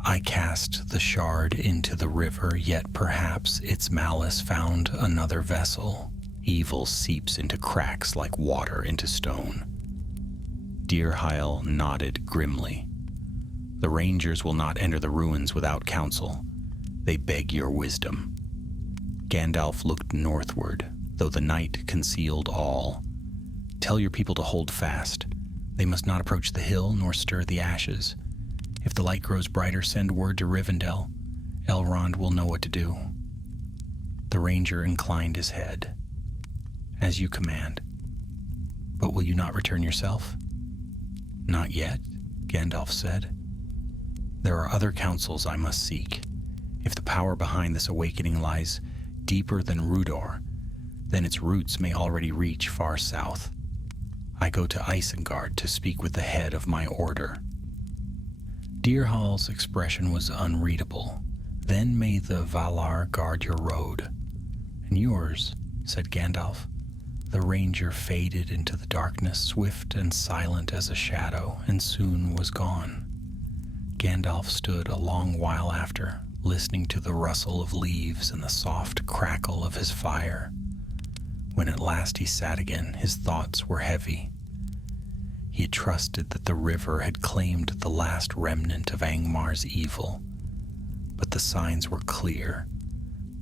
"I cast the shard into the river, yet perhaps its malice found another vessel. Evil seeps into cracks like water into stone." Deerheil nodded grimly. "The rangers will not enter the ruins without counsel. They beg your wisdom." Gandalf looked northward, though the night concealed all. "Tell your people to hold fast. They must not approach the hill nor stir the ashes. If the light grows brighter, send word to Rivendell. Elrond will know what to do." The ranger inclined his head. "As you command." But will you not return yourself? Not yet, Gandalf said. There are other counsels I must seek. If the power behind this awakening lies deeper than Rhudaur, then its roots may already reach far south. I go to Isengard to speak with the head of my order. Deerhall's expression was unreadable. Then may the Valar guard your road. And yours, said Gandalf. The ranger faded into the darkness, swift and silent as a shadow, and soon was gone. Gandalf stood a long while after, listening to the rustle of leaves and the soft crackle of his fire. When at last he sat again, his thoughts were heavy. He had trusted that the river had claimed the last remnant of Angmar's evil, but the signs were clear.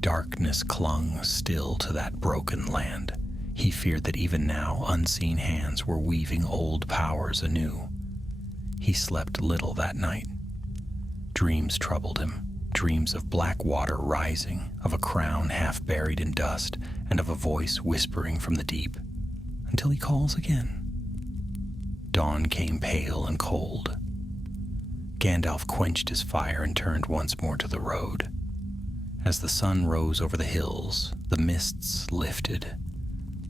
Darkness clung still to that broken land. He feared that even now unseen hands were weaving old powers anew. He slept little that night. Dreams troubled him, dreams of black water rising, of a crown half buried in dust, and of a voice whispering from the deep, until he calls again. Dawn came pale and cold. Gandalf quenched his fire and turned once more to the road. As the sun rose over the hills, the mists lifted,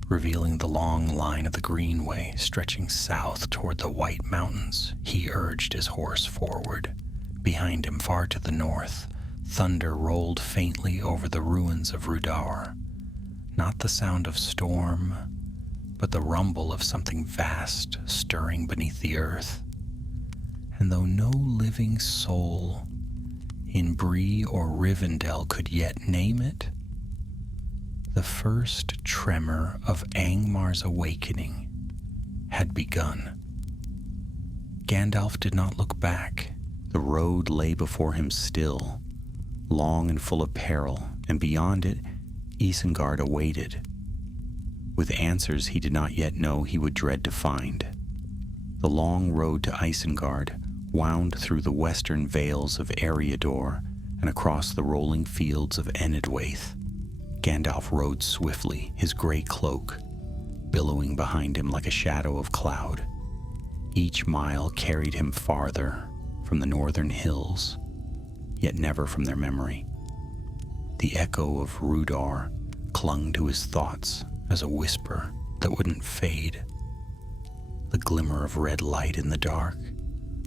revealing the long line of the Greenway stretching south toward the White Mountains. He urged his horse forward. Behind him, far to the north, thunder rolled faintly over the ruins of Rhudaur. Not the sound of storm, but the rumble of something vast stirring beneath the earth. And though no living soul in Bree or Rivendell could yet name it, the first tremor of Angmar's awakening had begun. Gandalf did not look back. The road lay before him still, long and full of peril, and beyond it, Isengard awaited, with answers he did not yet know he would dread to find. The long road to Isengard wound through the western vales of Eriador and across the rolling fields of Enedwaith. Gandalf rode swiftly, his gray cloak billowing behind him like a shadow of cloud. Each mile carried him farther from the northern hills, yet never from their memory. The echo of Rhudaur clung to his thoughts as a whisper that wouldn't fade. The glimmer of red light in the dark,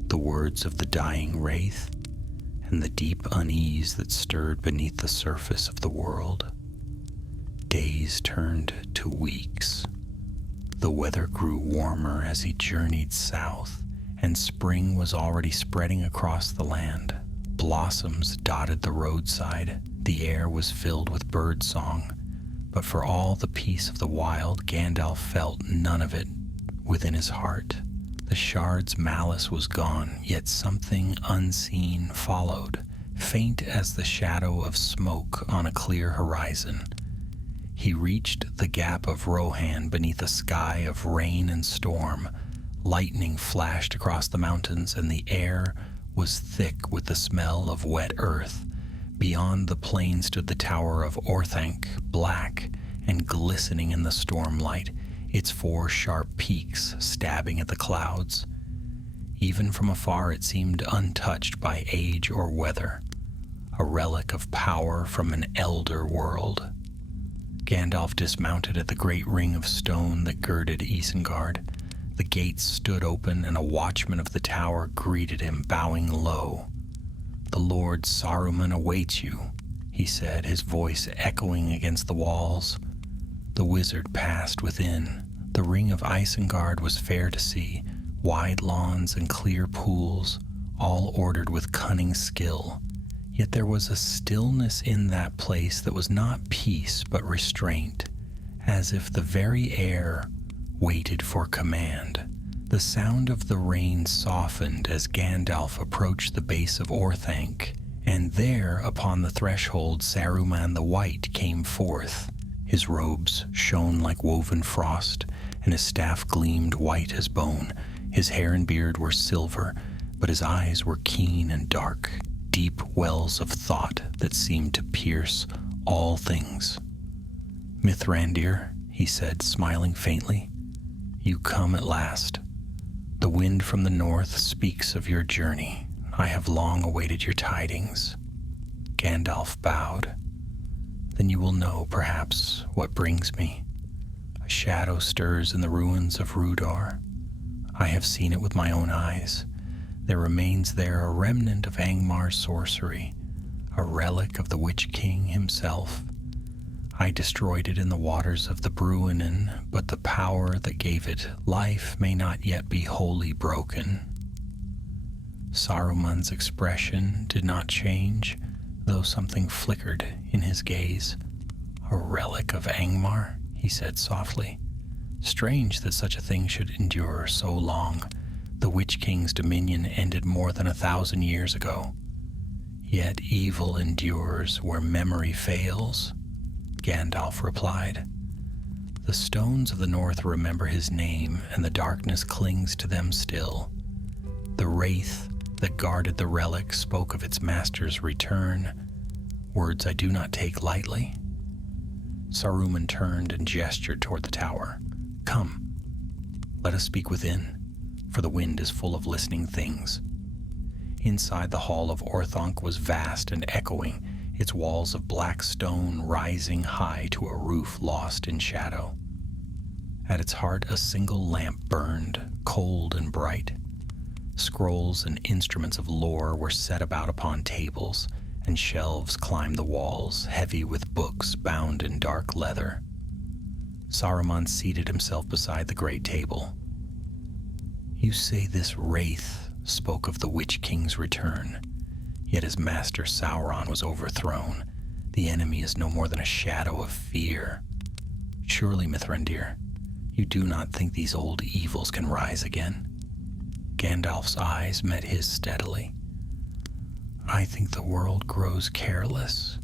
the words of the dying wraith, and the deep unease that stirred beneath the surface of the world. Days turned to weeks. The weather grew warmer as he journeyed south, and spring was already spreading across the land. Blossoms dotted the roadside. The air was filled with birdsong, but for all the peace of the wild, Gandalf felt none of it within his heart. The shard's malice was gone, yet something unseen followed, faint as the shadow of smoke on a clear horizon. He reached the gap of Rohan beneath a sky of rain and storm. Lightning flashed across the mountains, and the air was thick with the smell of wet earth. Beyond the plain stood the tower of Orthanc, black and glistening in the stormlight, its 4 sharp peaks stabbing at the clouds. Even from afar it seemed untouched by age or weather, a relic of power from an elder world. Gandalf dismounted at the great ring of stone that girded Isengard. The gates stood open, and a watchman of the tower greeted him, bowing low. "The Lord Saruman awaits you," he said, his voice echoing against the walls. The wizard passed within. The ring of Isengard was fair to see, wide lawns and clear pools, all ordered with cunning skill. Yet there was a stillness in that place that was not peace but restraint, as if the very air waited for command. The sound of the rain softened as Gandalf approached the base of Orthanc, and there, upon the threshold, Saruman the White came forth. His robes shone like woven frost, and his staff gleamed white as bone. His hair and beard were silver, but his eyes were keen and dark, deep wells of thought that seemed to pierce all things. "Mithrandir," he said, smiling faintly, You come at last. The wind from the north speaks of your journey. I have long awaited your tidings. Gandalf bowed. Then you will know, perhaps, what brings me. A shadow stirs in the ruins of Rhudaur. I have seen it with my own eyes. There remains there a remnant of Angmar's sorcery, a relic of the Witch King himself. I destroyed it in the waters of the Bruinen, but the power that gave it life may not yet be wholly broken. Saruman's expression did not change, though something flickered in his gaze. A relic of Angmar, he said softly. Strange that such a thing should endure so long. The Witch King's dominion ended more than 1,000 years ago. Yet evil endures where memory fails, Gandalf replied. The stones of the north remember his name, and the darkness clings to them still. The wraith that guarded the relic spoke of its master's return, words I do not take lightly. Saruman turned and gestured toward the tower. Come, let us speak within, for the wind is full of listening things. Inside the hall of Orthanc was vast and echoing, its walls of black stone rising high to a roof lost in shadow. At its heart a single lamp burned, cold and bright. Scrolls and instruments of lore were set about upon tables, and shelves climbed the walls, heavy with books bound in dark leather. Saruman seated himself beside the great table. You say this wraith spoke of the Witch King's return, yet his master Sauron was overthrown. The enemy is no more than a shadow of fear. Surely, Mithrandir, you do not think these old evils can rise again? Gandalf's eyes met his steadily. I think the world grows careless.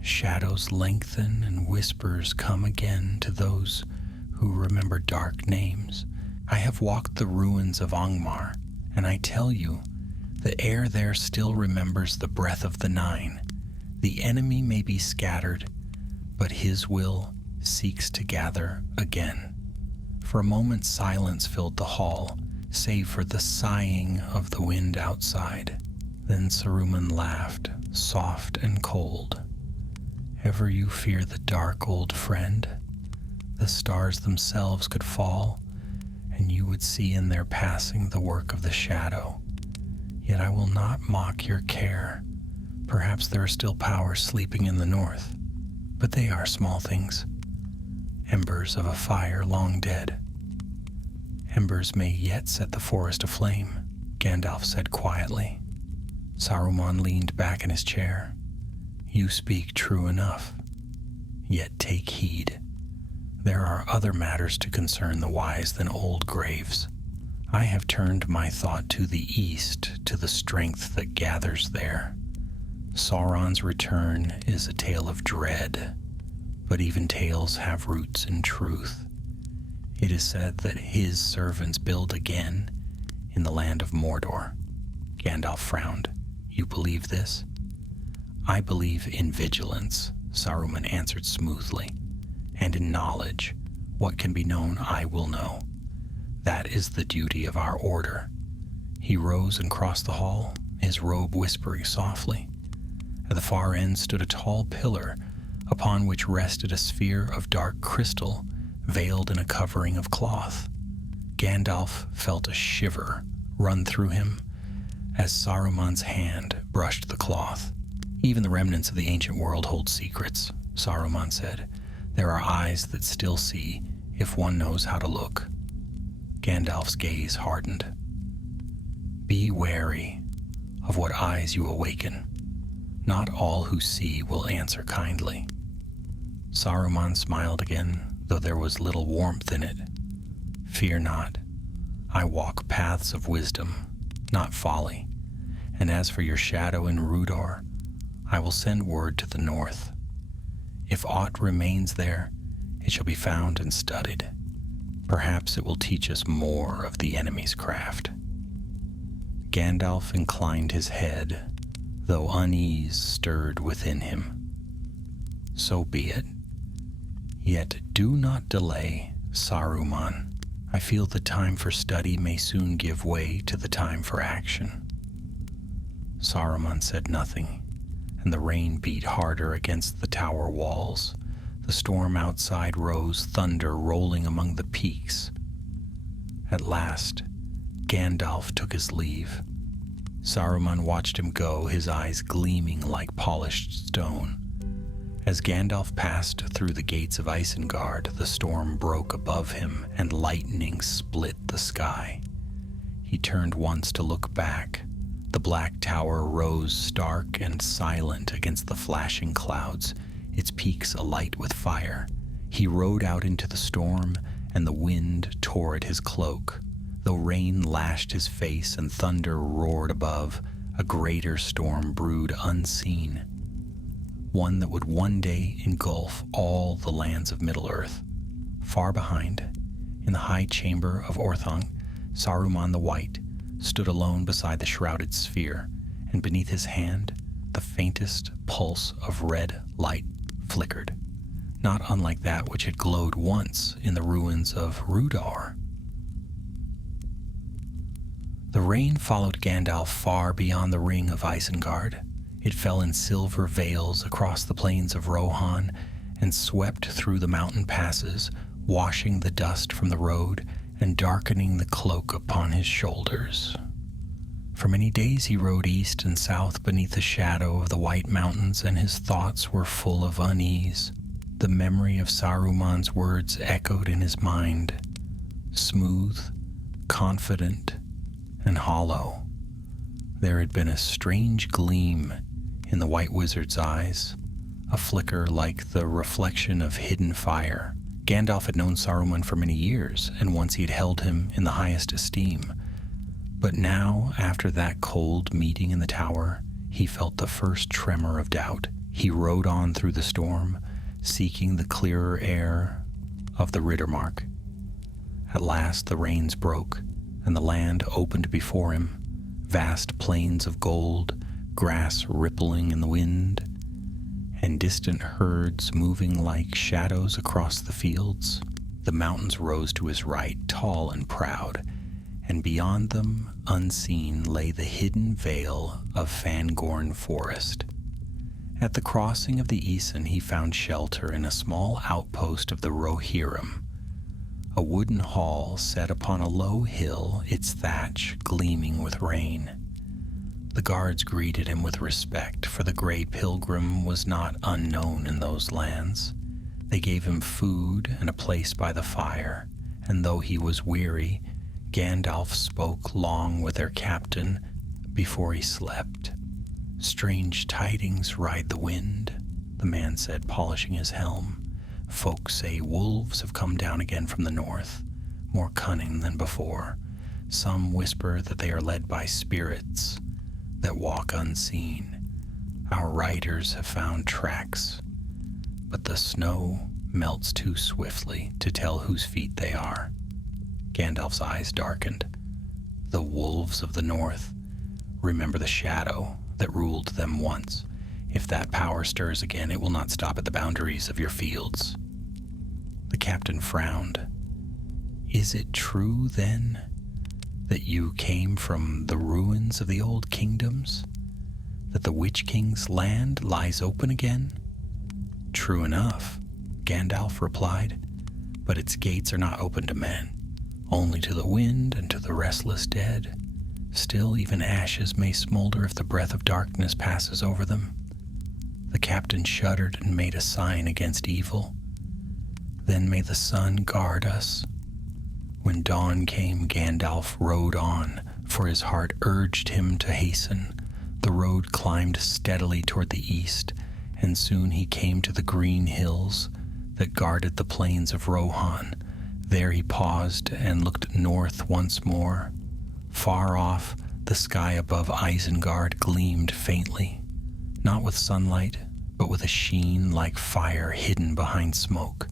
Shadows lengthen and whispers come again to those who remember dark names. I have walked the ruins of Angmar, and I tell you, the air there still remembers the breath of the Nine. The enemy may be scattered, but his will seeks to gather again. For a moment silence filled the hall, save for the sighing of the wind outside. Then Saruman laughed, soft and cold. Ever you fear the dark, old friend? The stars themselves could fall, and you would see in their passing the work of the shadow. Yet I will not mock your care. Perhaps there are still powers sleeping in the north, but they are small things. Embers of a fire long dead. Embers may yet set the forest aflame, Gandalf said quietly. Saruman leaned back in his chair. You speak true enough. Yet take heed. There are other matters to concern the wise than old graves. I have turned my thought to the east, to the strength that gathers there. Sauron's return is a tale of dread, but even tales have roots in truth. It is said that his servants build again in the land of Mordor. Gandalf frowned. You believe this? I believe in vigilance, Saruman answered smoothly, and in knowledge. What can be known, I will know. That is the duty of our order. He rose and crossed the hall, his robe whispering softly. At the far end stood a tall pillar, upon which rested a sphere of dark crystal, veiled in a covering of cloth. Gandalf felt a shiver run through him as Saruman's hand brushed the cloth. Even the remnants of the ancient world hold secrets, Saruman said. There are eyes that still see, if one knows how to look. Gandalf's gaze hardened. Be wary of what eyes you awaken. Not all who see will answer kindly. Saruman smiled again, though there was little warmth in it. Fear not. I walk paths of wisdom, not folly. And as for your shadow in Rhudaur, I will send word to the north. If aught remains there, it shall be found and studied. Perhaps it will teach us more of the enemy's craft. Gandalf inclined his head, though unease stirred within him. So be it. Yet do not delay, Saruman. I feel the time for study may soon give way to the time for action." Saruman said nothing, and the rain beat harder against the tower walls. The storm outside rose, thunder rolling among the peaks. At last, Gandalf took his leave. Saruman watched him go, his eyes gleaming like polished stone. As Gandalf passed through the gates of Isengard, the storm broke above him, and lightning split the sky. He turned once to look back. The black tower rose stark and silent against the flashing clouds, its peaks alight with fire. He rode out into the storm, and the wind tore at his cloak. Though rain lashed his face and thunder roared above, a greater storm brewed unseen, one that would one day engulf all the lands of Middle-earth. Far behind, in the high chamber of Orthanc, Saruman the White stood alone beside the shrouded sphere, and beneath his hand the faintest pulse of red light flickered, not unlike that which had glowed once in the ruins of Rhudaur. The rain followed Gandalf far beyond the ring of Isengard. It fell in silver veils across the plains of Rohan and swept through the mountain passes, washing the dust from the road and darkening the cloak upon his shoulders. For many days he rode east and south beneath the shadow of the White Mountains, and his thoughts were full of unease. The memory of Saruman's words echoed in his mind, smooth, confident, and hollow. There had been a strange gleam in the White Wizard's eyes, a flicker like the reflection of hidden fire. Gandalf had known Saruman for many years, and once he had held him in the highest esteem. But now, after that cold meeting in the tower, he felt the first tremor of doubt. He rode on through the storm, seeking the clearer air of the Riddermark. At last the rains broke, and the land opened before him, vast plains of gold, grass rippling in the wind, and distant herds moving like shadows across the fields. The mountains rose to his right, tall and proud, and beyond them, unseen, lay the hidden vale of Fangorn Forest. At the crossing of the Isen, he found shelter in a small outpost of the Rohirrim, a wooden hall set upon a low hill, its thatch gleaming with rain. The guards greeted him with respect, for the gray pilgrim was not unknown in those lands. They gave him food and a place by the fire, and though he was weary, Gandalf spoke long with their captain before he slept. "Strange tidings ride the wind," the man said, polishing his helm. "Folk say wolves have come down again from the north, more cunning than before. Some whisper that they are led by spirits that walk unseen. Our riders have found tracks, but the snow melts too swiftly to tell whose feet they are." Gandalf's eyes darkened. "The wolves of the north. Remember the shadow that ruled them once. If that power stirs again, it will not stop at the boundaries of your fields." The captain frowned. "Is it true, then, that you came from the ruins of the old kingdoms? That the Witch King's land lies open again?" "True enough," Gandalf replied, "but its gates are not open to men, only to the wind and to the restless dead. Still, even ashes may smolder if the breath of darkness passes over them." The captain shuddered and made a sign against evil. "Then may the sun guard us." When dawn came, Gandalf rode on, for his heart urged him to hasten. The road climbed steadily toward the east, and soon he came to the green hills that guarded the plains of Rohan. There he paused and looked north once more. Far off, the sky above Isengard gleamed faintly, not with sunlight, but with a sheen like fire hidden behind smoke.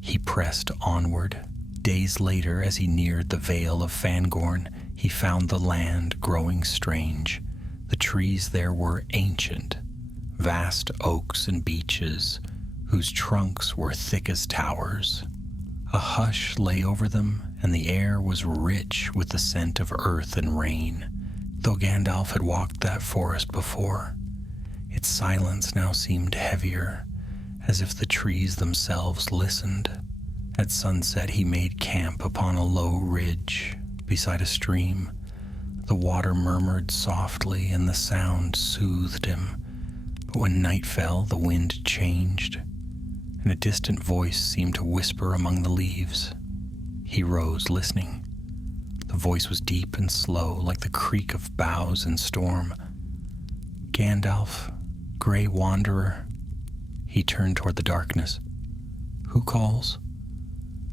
He pressed onward. Days later, as he neared the Vale of Fangorn, he found the land growing strange. The trees there were ancient, vast oaks and beeches, whose trunks were thick as towers. A hush lay over them, and the air was rich with the scent of earth and rain. Though Gandalf had walked that forest before, its silence now seemed heavier, as if the trees themselves listened. At sunset he made camp upon a low ridge beside a stream. The water murmured softly and the sound soothed him. But when night fell, the wind changed, and a distant voice seemed to whisper among the leaves. He rose, listening. The voice was deep and slow, like the creak of boughs in storm. "Gandalf, gray wanderer." He turned toward the darkness. "Who calls?"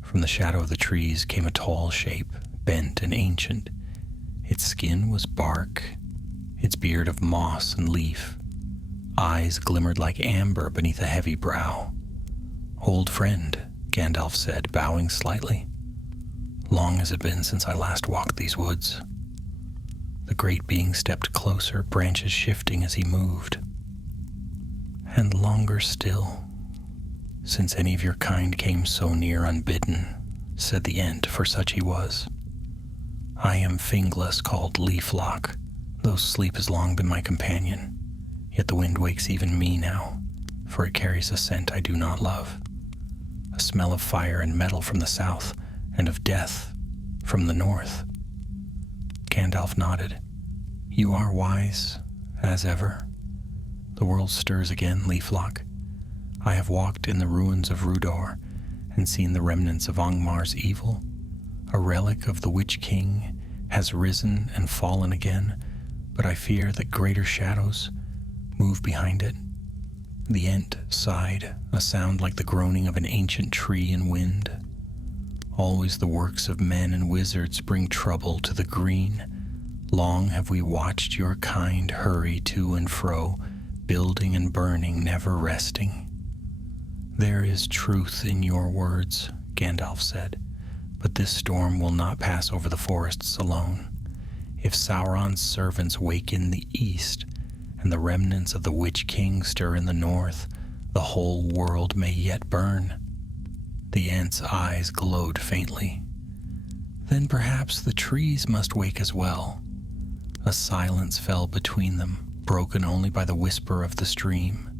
From the shadow of the trees came a tall shape, bent and ancient. Its skin was bark, its beard of moss and leaf. Eyes glimmered like amber beneath a heavy brow. "Old friend," Gandalf said, bowing slightly. "Long has it been since I last walked these woods." The great being stepped closer, branches shifting as he moved. "And longer still, since any of your kind came so near unbidden," said the Ent, for such he was. "I am Finglas, called Leaflock, though sleep has long been my companion. Yet the wind wakes even me now, for it carries a scent I do not love. A smell of fire and metal from the south, and of death from the north." Gandalf nodded. "You are wise, as ever. The world stirs again, Leaflock. I have walked in the ruins of Rhudaur and seen the remnants of Angmar's evil. A relic of the Witch King has risen and fallen again, but I fear that greater shadows move behind it." The Ent sighed, a sound like the groaning of an ancient tree in wind. "Always the works of men and wizards bring trouble to the green. Long have we watched your kind hurry to and fro, building and burning, never resting." "There is truth in your words," Gandalf said, "but this storm will not pass over the forests alone. If Sauron's servants wake in the east, and the remnants of the Witch King stir in the north, the whole world may yet burn." The Ent's eyes glowed faintly. "Then perhaps the trees must wake as well." A silence fell between them, broken only by the whisper of the stream.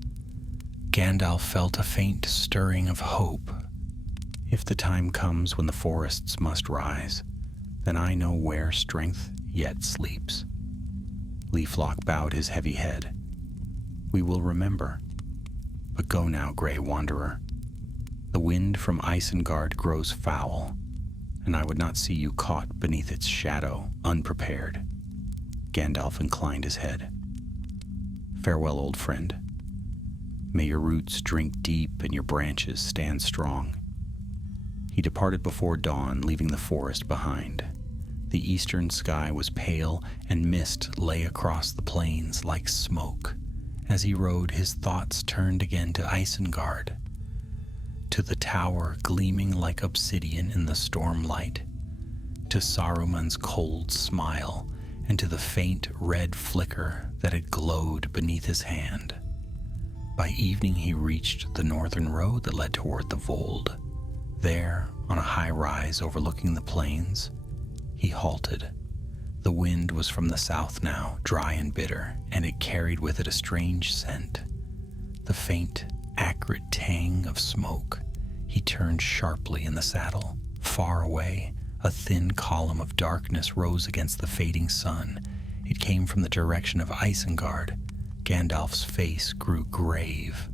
Gandalf felt a faint stirring of hope. "If the time comes when the forests must rise, then I know where strength yet sleeps." Leaflock bowed his heavy head. "We will remember. But go now, gray wanderer. The wind from Isengard grows foul, and I would not see you caught beneath its shadow, unprepared." Gandalf inclined his head. "Farewell, old friend. May your roots drink deep and your branches stand strong." He departed before dawn, leaving the forest behind. The eastern sky was pale, and mist lay across the plains like smoke. As he rode, his thoughts turned again to Isengard, to the tower gleaming like obsidian in the stormlight, to Saruman's cold smile, and to the faint red flicker that had glowed beneath his hand. By evening he reached the northern road that led toward the Vold. There, on a high rise overlooking the plains, he halted. The wind was from the south now, dry and bitter, and it carried with it a strange scent, the faint, acrid tang of smoke. He turned sharply in the saddle. Far away, a thin column of darkness rose against the fading sun. It came from the direction of Isengard. Gandalf's face grew grave.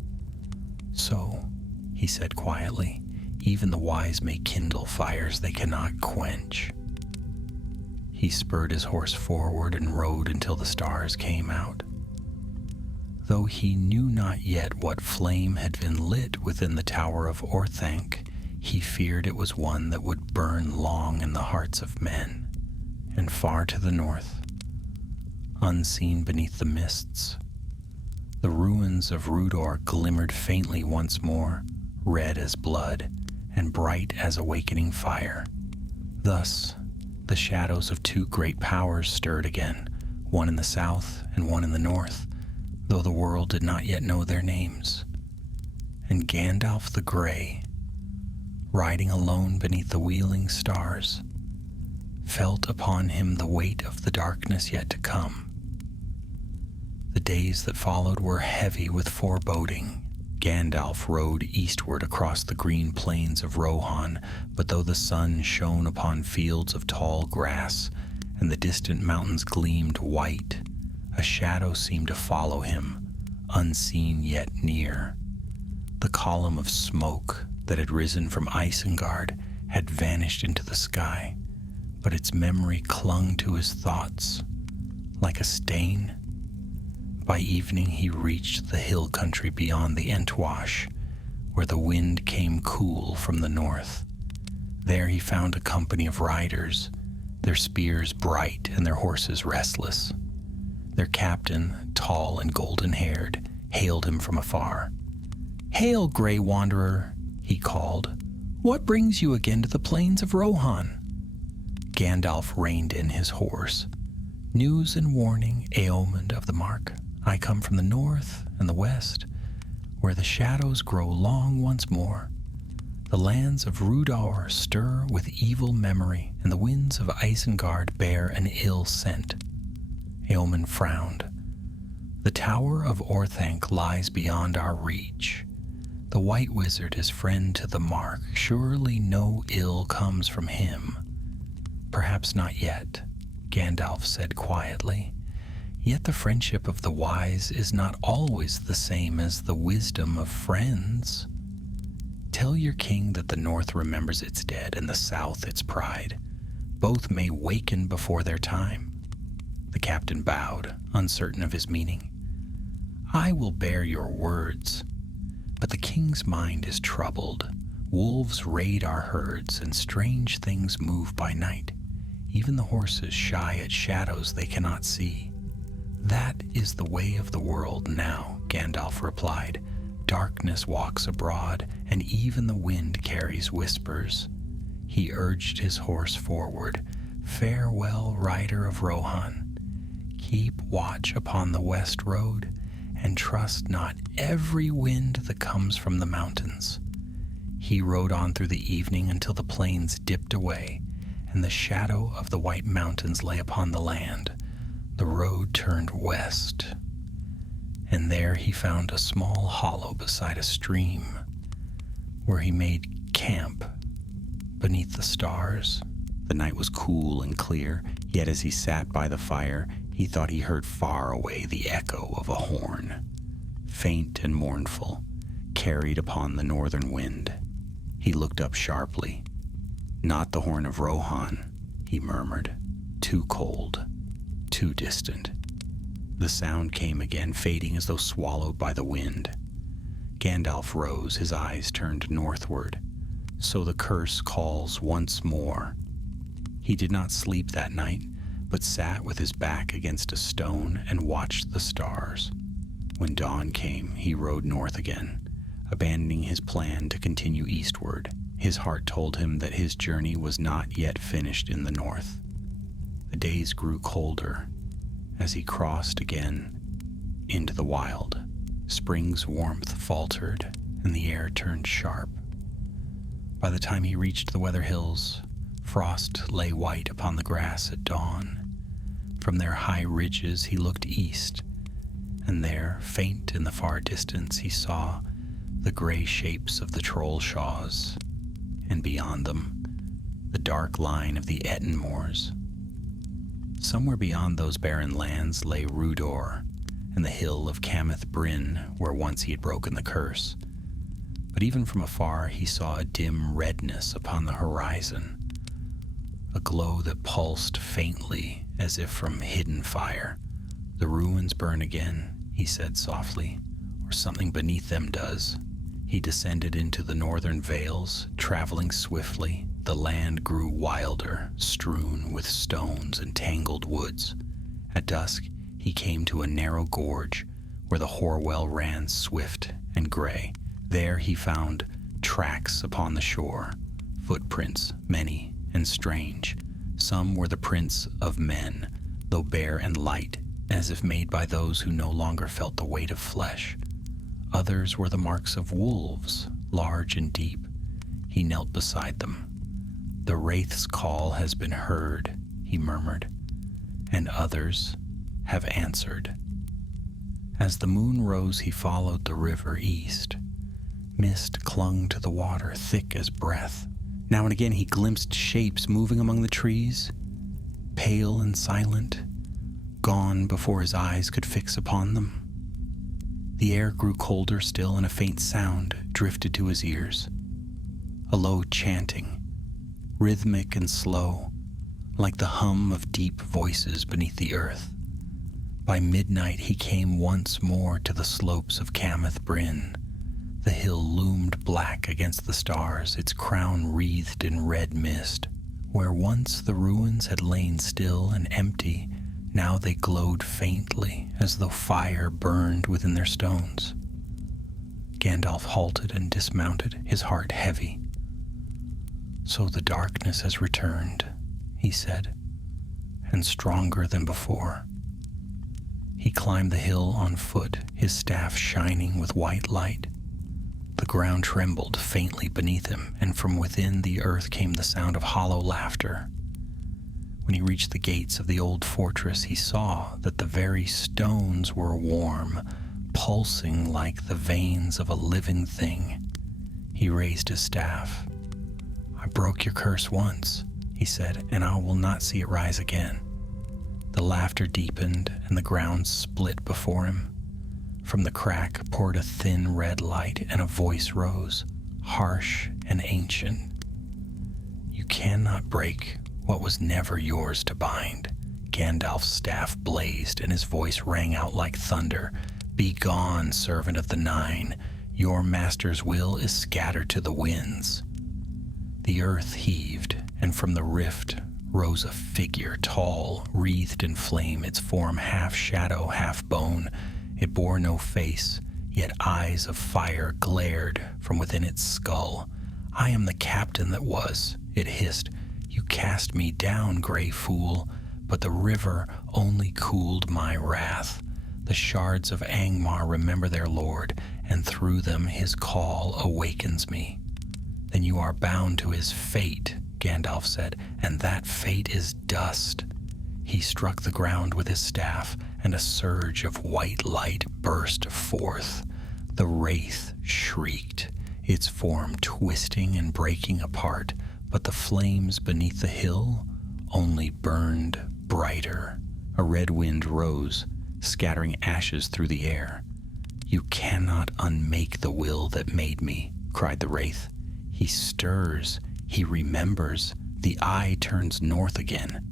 "So," he said quietly, "even the wise may kindle fires they cannot quench." He spurred his horse forward and rode until the stars came out. Though he knew not yet what flame had been lit within the Tower of Orthanc, he feared it was one that would burn long in the hearts of men. And far to the north, unseen beneath the mists, the ruins of Rhudaur glimmered faintly once more, red as blood and bright as awakening fire. Thus, the shadows of two great powers stirred again, one in the south and one in the north, though the world did not yet know their names. And Gandalf the Grey riding alone beneath the wheeling stars, felt upon him the weight of the darkness yet to come. The days that followed were heavy with foreboding. Gandalf rode eastward across the green plains of Rohan, but though the sun shone upon fields of tall grass and the distant mountains gleamed white, a shadow seemed to follow him, unseen yet near. The column of smoke that had risen from Isengard had vanished into the sky, but its memory clung to his thoughts like a stain. By evening he reached the hill country beyond the Entwash, where the wind came cool from the north. There he found a company of riders, their spears bright and their horses restless. Their captain, tall and golden-haired, hailed him from afar. "Hail, Grey Wanderer," he called. "What brings you again to the plains of Rohan?" Gandalf reined in his horse. "News and warning, Eomund of the Mark. I come from the north and the west, where the shadows grow long once more. The lands of Rhudaur stir with evil memory, and the winds of Isengard bear an ill scent." Eomund frowned. "The tower of Orthanc lies beyond our reach. The White Wizard is friend to the Mark. Surely no ill comes from him." "Perhaps not yet," Gandalf said quietly. "Yet the friendship of the wise is not always the same as the wisdom of friends. Tell your king that the north remembers its dead and the south its pride. Both may waken before their time." The captain bowed, uncertain of his meaning. "I will bear your words, but the king's mind is troubled. Wolves raid our herds, and strange things move by night. Even the horses shy at shadows they cannot see." "That is the way of the world now," Gandalf replied. "Darkness walks abroad, and even the wind carries whispers." He urged his horse forward. "Farewell, rider of Rohan. Keep watch upon the west road, and trust not every wind that comes from the mountains." He rode on through the evening until the plains dipped away, and the shadow of the white mountains lay upon the land. The road turned west, and there he found a small hollow beside a stream, where he made camp beneath the stars. The night was cool and clear, yet as he sat by the fire, he thought he heard far away the echo of a horn, faint and mournful, carried upon the northern wind. He looked up sharply. "Not the horn of Rohan," he murmured. "Too cold. Too distant." The sound came again, fading as though swallowed by the wind. Gandalf rose, his eyes turned northward. So the curse calls once more. He did not sleep that night, but sat with his back against a stone and watched the stars. When dawn came, he rode north again, abandoning his plan to continue eastward. His heart told him that his journey was not yet finished in the north. The days grew colder as he crossed again into the wild. Spring's warmth faltered, and the air turned sharp. By the time he reached the Weather Hills, frost lay white upon the grass at dawn. From their high ridges he looked east, and there, faint in the far distance, he saw the gray shapes of the Trollshaws, and beyond them, the dark line of the Etten Moors. Somewhere beyond those barren lands lay Rhudaur and the hill of Cameth Bryn, where once he had broken the curse. But even from afar he saw a dim redness upon the horizon, a glow that pulsed faintly as if from hidden fire. "The ruins burn again," he said softly, "or something beneath them does." He descended into the northern vales, traveling swiftly. The land grew wilder, strewn with stones and tangled woods. At dusk, he came to a narrow gorge where the Horwell ran swift and gray. There he found tracks upon the shore, footprints many and strange. Some were the prints of men, though bare and light, as if made by those who no longer felt the weight of flesh. Others were the marks of wolves, large and deep. He knelt beside them. "The wraith's call has been heard," he murmured, "and others have answered." As the moon rose, he followed the river east. Mist clung to the water, thick as breath. Now and again he glimpsed shapes moving among the trees, pale and silent, gone before his eyes could fix upon them. The air grew colder still, and a faint sound drifted to his ears. A low chanting, rhythmic and slow, like the hum of deep voices beneath the earth. By midnight he came once more to the slopes of Cameth Bryn. The hill loomed black against the stars, its crown wreathed in red mist. Where once the ruins had lain still and empty, now they glowed faintly, as though fire burned within their stones. Gandalf halted and dismounted, his heart heavy. "So the darkness has returned," he said, "and stronger than before." He climbed the hill on foot, his staff shining with white light. The ground trembled faintly beneath him, and from within the earth came the sound of hollow laughter. When he reached the gates of the old fortress, he saw that the very stones were warm, pulsing like the veins of a living thing. He raised his staff. "I broke your curse once," he said, "and I will not see it rise again." The laughter deepened, and the ground split before him. From the crack poured a thin red light, and a voice rose, harsh and ancient. "You cannot break what was never yours to bind." Gandalf's staff blazed, and his voice rang out like thunder. "Be gone, servant of the Nine. Your master's will is scattered to the winds." The earth heaved, and from the rift rose a figure, tall, wreathed in flame, its form half shadow, half bone. It bore no face, yet eyes of fire glared from within its skull. "I am the captain that was," it hissed. "You cast me down, gray fool, but the river only cooled my wrath. The shards of Angmar remember their lord, and through them his call awakens me." "Then you are bound to his fate," Gandalf said, "and that fate is dust." He struck the ground with his staff, and a surge of white light burst forth. The wraith shrieked, its form twisting and breaking apart, but the flames beneath the hill only burned brighter. A red wind rose, scattering ashes through the air. "You cannot unmake the will that made me," cried the wraith. "He stirs, he remembers, the eye turns north again."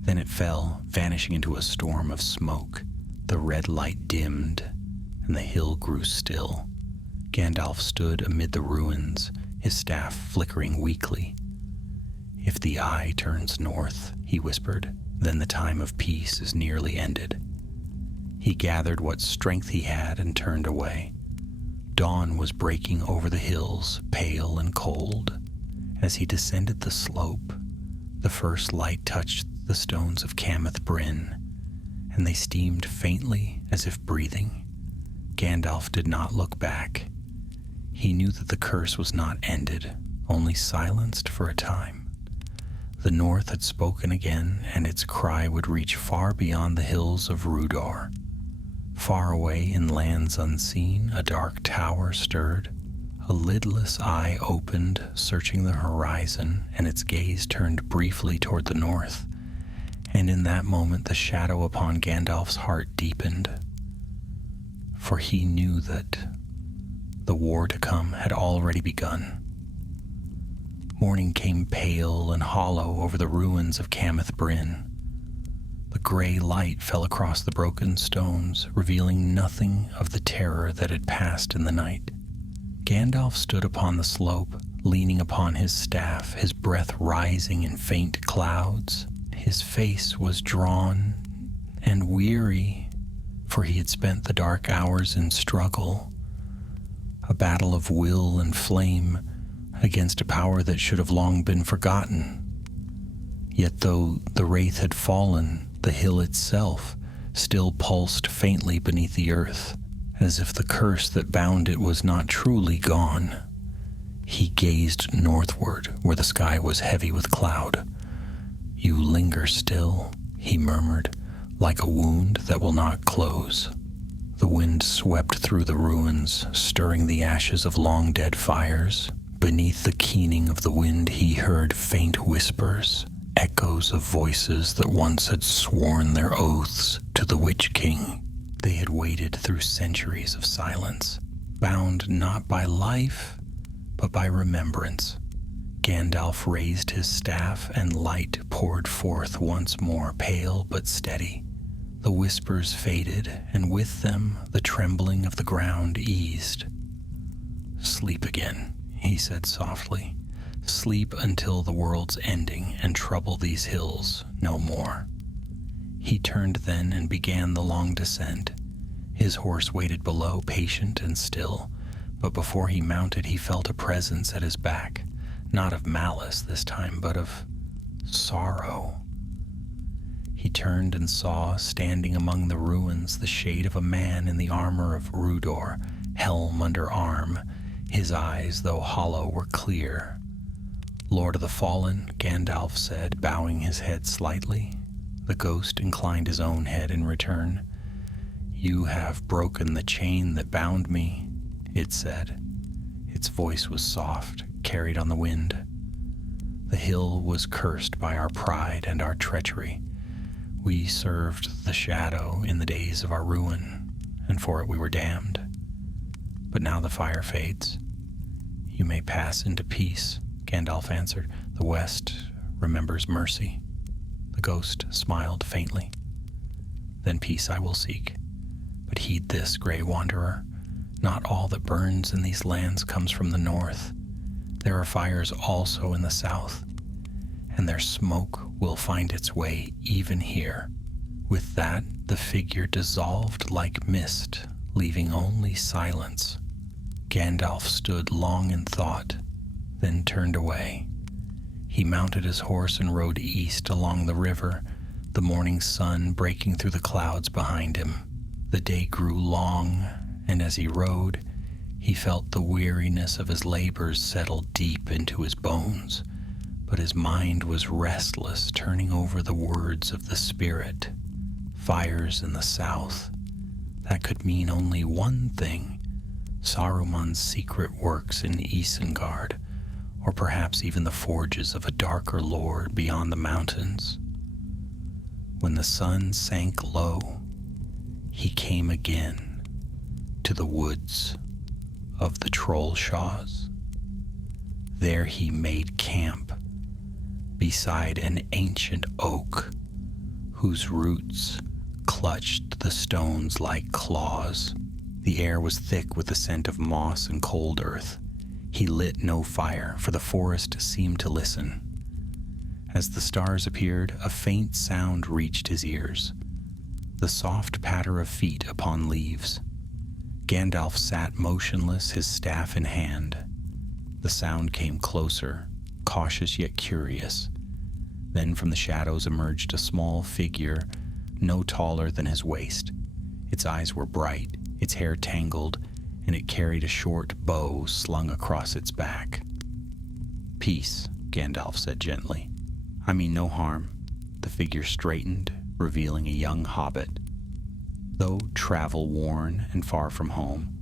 Then it fell, vanishing into a storm of smoke. The red light dimmed, and the hill grew still. Gandalf stood amid the ruins, his staff flickering weakly. "If the eye turns north," he whispered, "then the time of peace is nearly ended." He gathered what strength he had and turned away. Dawn was breaking over the hills, pale and cold. As he descended the slope, the first light touched the stones of Cameth Bryn, and they steamed faintly as if breathing. Gandalf did not look back. He knew that the curse was not ended, only silenced for a time. The North had spoken again, and its cry would reach far beyond the hills of Rhudaur. Far away in lands unseen, a dark tower stirred. A lidless eye opened, searching the horizon, and its gaze turned briefly toward the north. And in that moment the shadow upon Gandalf's heart deepened, for he knew that the war to come had already begun. Morning came pale and hollow over the ruins of Cameth Bryn. The gray light fell across the broken stones, revealing nothing of the terror that had passed in the night. Gandalf stood upon the slope, leaning upon his staff, his breath rising in faint clouds. His face was drawn and weary, for he had spent the dark hours in struggle, a battle of will and flame against a power that should have long been forgotten. Yet though the wraith had fallen, the hill itself still pulsed faintly beneath the earth, as if the curse that bound it was not truly gone. He gazed northward, where the sky was heavy with cloud. "You linger still," he murmured, "like a wound that will not close." The wind swept through the ruins, stirring the ashes of long-dead fires. Beneath the keening of the wind he heard faint whispers, echoes of voices that once had sworn their oaths to the Witch King. They had waited through centuries of silence, bound not by life, but by remembrance. Gandalf raised his staff, and light poured forth once more, pale but steady. The whispers faded, and with them the trembling of the ground eased. "Sleep again," he said softly. "Sleep until the world's ending, and trouble these hills no more." He turned then and began the long descent. His horse waited below, patient and still, but before he mounted he felt a presence at his back, not of malice this time, but of sorrow. He turned and saw, standing among the ruins, the shade of a man in the armor of Rhudaur, helm under arm. His eyes, though hollow, were clear. "Lord of the Fallen," Gandalf said, bowing his head slightly. The ghost inclined his own head in return. "You have broken the chain that bound me," it said. Its voice was soft, carried on the wind. "The hill was cursed by our pride and our treachery. We served the shadow in the days of our ruin, and for it we were damned. But now the fire fades. You may pass into peace," Gandalf answered. "The West remembers mercy." The ghost smiled faintly. "Then peace I will seek. But heed this, Grey Wanderer. Not all that burns in these lands comes from the north. There are fires also in the south, and their smoke will find its way even here." With that, the figure dissolved like mist, leaving only silence. Gandalf stood long in thought, then turned away. He mounted his horse and rode east along the river, the morning sun breaking through the clouds behind him. The day grew long, and as he rode, he felt the weariness of his labors settle deep into his bones. But his mind was restless, turning over the words of the spirit. Fires in the south. That could mean only one thing: Saruman's secret works in Isengard, or perhaps even the forges of a darker lord beyond the mountains. When the sun sank low, he came again to the woods of the Trollshaws. There he made camp beside an ancient oak whose roots clutched the stones like claws. The air was thick with the scent of moss and cold earth. He lit no fire, for the forest seemed to listen. As the stars appeared, a faint sound reached his ears, the soft patter of feet upon leaves. Gandalf sat motionless, his staff in hand. The sound came closer, cautious yet curious. Then from the shadows emerged a small figure, no taller than his waist. Its eyes were bright, its hair tangled, and it carried a short bow slung across its back. "Peace," Gandalf said gently. "I mean no harm." The figure straightened, revealing a young hobbit. Though travel-worn and far from home,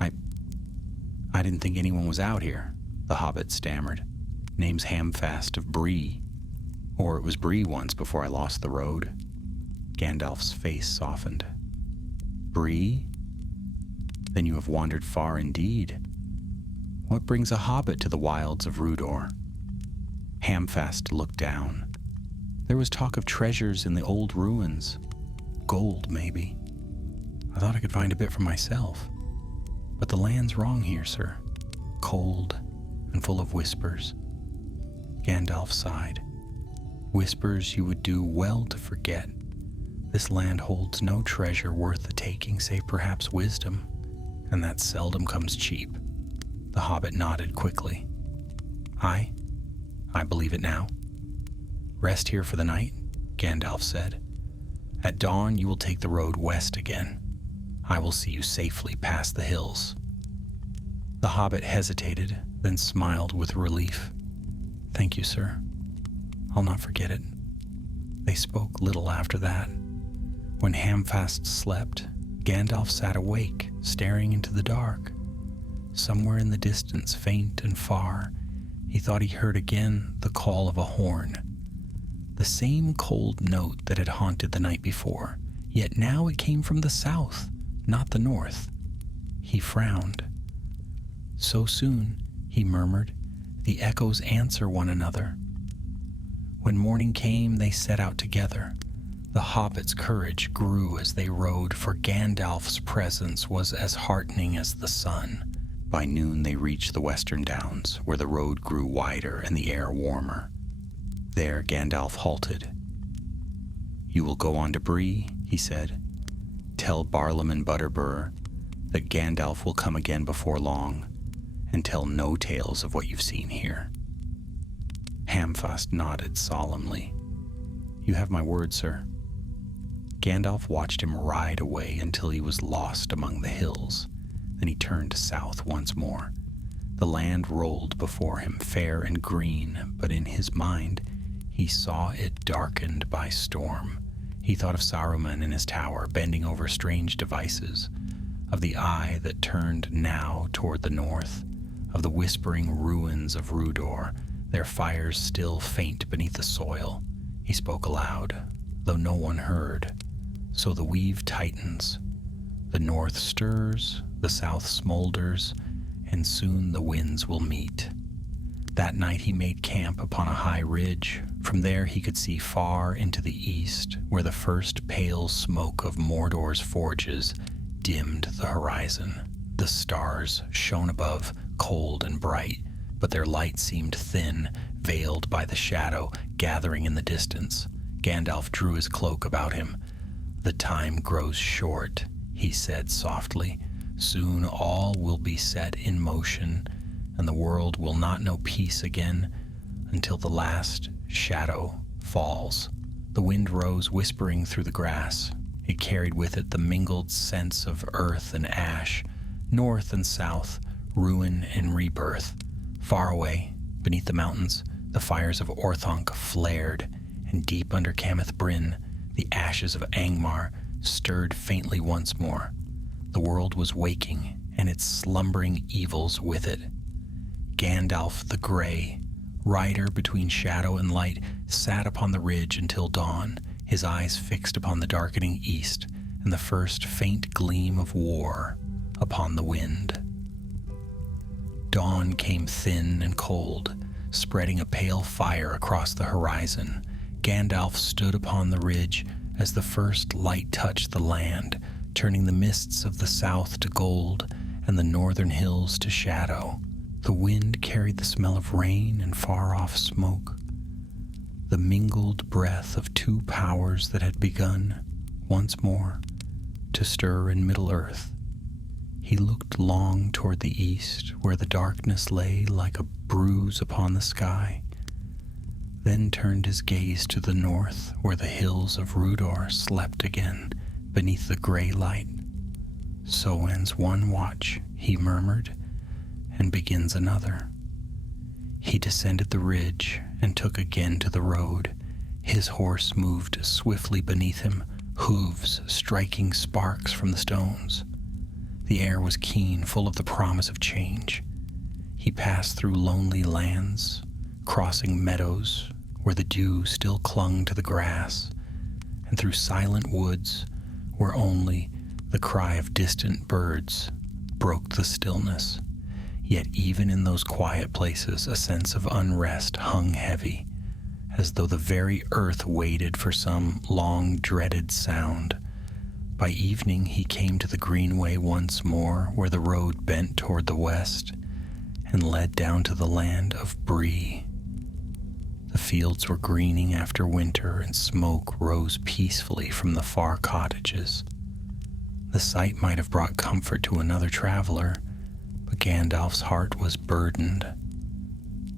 I didn't think anyone was out here," the hobbit stammered. "Name's Hamfast of Bree. Or it was Bree once before I lost the road." Gandalf's face softened. "Bree? Then you have wandered far indeed. What brings a hobbit to the wilds of Rhudaur?" Hamfast looked down. "There was talk of treasures in the old ruins. Gold, maybe. I thought I could find a bit for myself. But the land's wrong here, sir. Cold and full of whispers." Gandalf sighed. "Whispers you would do well to forget. This land holds no treasure worth the taking, save perhaps wisdom, and that seldom comes cheap." The hobbit nodded quickly. I believe it now." "Rest here for the night," Gandalf said. "At dawn you will take the road west again. I will see you safely past the hills." The hobbit hesitated, then smiled with relief. "Thank you, sir. I'll not forget it." They spoke little after that. When Hamfast slept, Gandalf sat awake, staring into the dark. Somewhere in the distance, faint and far, he thought he heard again the call of a horn. The same cold note that had haunted the night before, yet now it came from the south, not the north. He frowned. "So soon," he murmured, "the echoes answer one another." When morning came, they set out together. The hobbits' courage grew as they rode, for Gandalf's presence was as heartening as the sun. By noon they reached the western downs, where the road grew wider and the air warmer. There Gandalf halted. "You will go on to Bree," he said. "Tell Barlam and Butterbur that Gandalf will come again before long, and tell no tales of what you've seen here." Hamfast nodded solemnly. "You have my word, sir." Gandalf watched him ride away until he was lost among the hills. Then he turned south once more. The land rolled before him, fair and green, but in his mind he saw it darkened by storm. He thought of Saruman in his tower, bending over strange devices, of the eye that turned now toward the north, of the whispering ruins of Rhudaur, their fires still faint beneath the soil. He spoke aloud, though no one heard. So the weave tightens. The north stirs, the south smolders, and soon the winds will meet. That night he made camp upon a high ridge. From there he could see far into the east, where the first pale smoke of Mordor's forges dimmed the horizon. The stars shone above, cold and bright, but their light seemed thin, veiled by the shadow gathering in the distance. Gandalf drew his cloak about him. "The time grows short," he said softly. "Soon all will be set in motion, and the world will not know peace again until the last shadow falls." The wind rose, whispering through the grass. It carried with it the mingled scents of earth and ash, north and south, ruin and rebirth. Far away, beneath the mountains, the fires of Orthanc flared, and deep under Camith Bryn, the ashes of Angmar stirred faintly once more. The world was waking, and its slumbering evils with it. Gandalf the Grey, rider between shadow and light, sat upon the ridge until dawn, his eyes fixed upon the darkening east and the first faint gleam of war upon the wind. Dawn came thin and cold, spreading a pale fire across the horizon. Gandalf stood upon the ridge as the first light touched the land, turning the mists of the south to gold and the northern hills to shadow. The wind carried the smell of rain and far-off smoke, the mingled breath of two powers that had begun, once more, to stir in Middle-earth. He looked long toward the east, where the darkness lay like a bruise upon the sky, then turned his gaze to the north, where the hills of Rhudaur slept again beneath the gray light. "So ends one watch," he murmured, "and begins another." He descended the ridge and took again to the road. His horse moved swiftly beneath him, hooves striking sparks from the stones. The air was keen, full of the promise of change. He passed through lonely lands, crossing meadows where the dew still clung to the grass, and through silent woods where only the cry of distant birds broke the stillness. Yet even in those quiet places, a sense of unrest hung heavy, as though the very earth waited for some long-dreaded sound. By evening he came to the greenway once more, where the road bent toward the west and led down to the land of Bree. The fields were greening after winter, and smoke rose peacefully from the far cottages. The sight might have brought comfort to another traveler, but Gandalf's heart was burdened.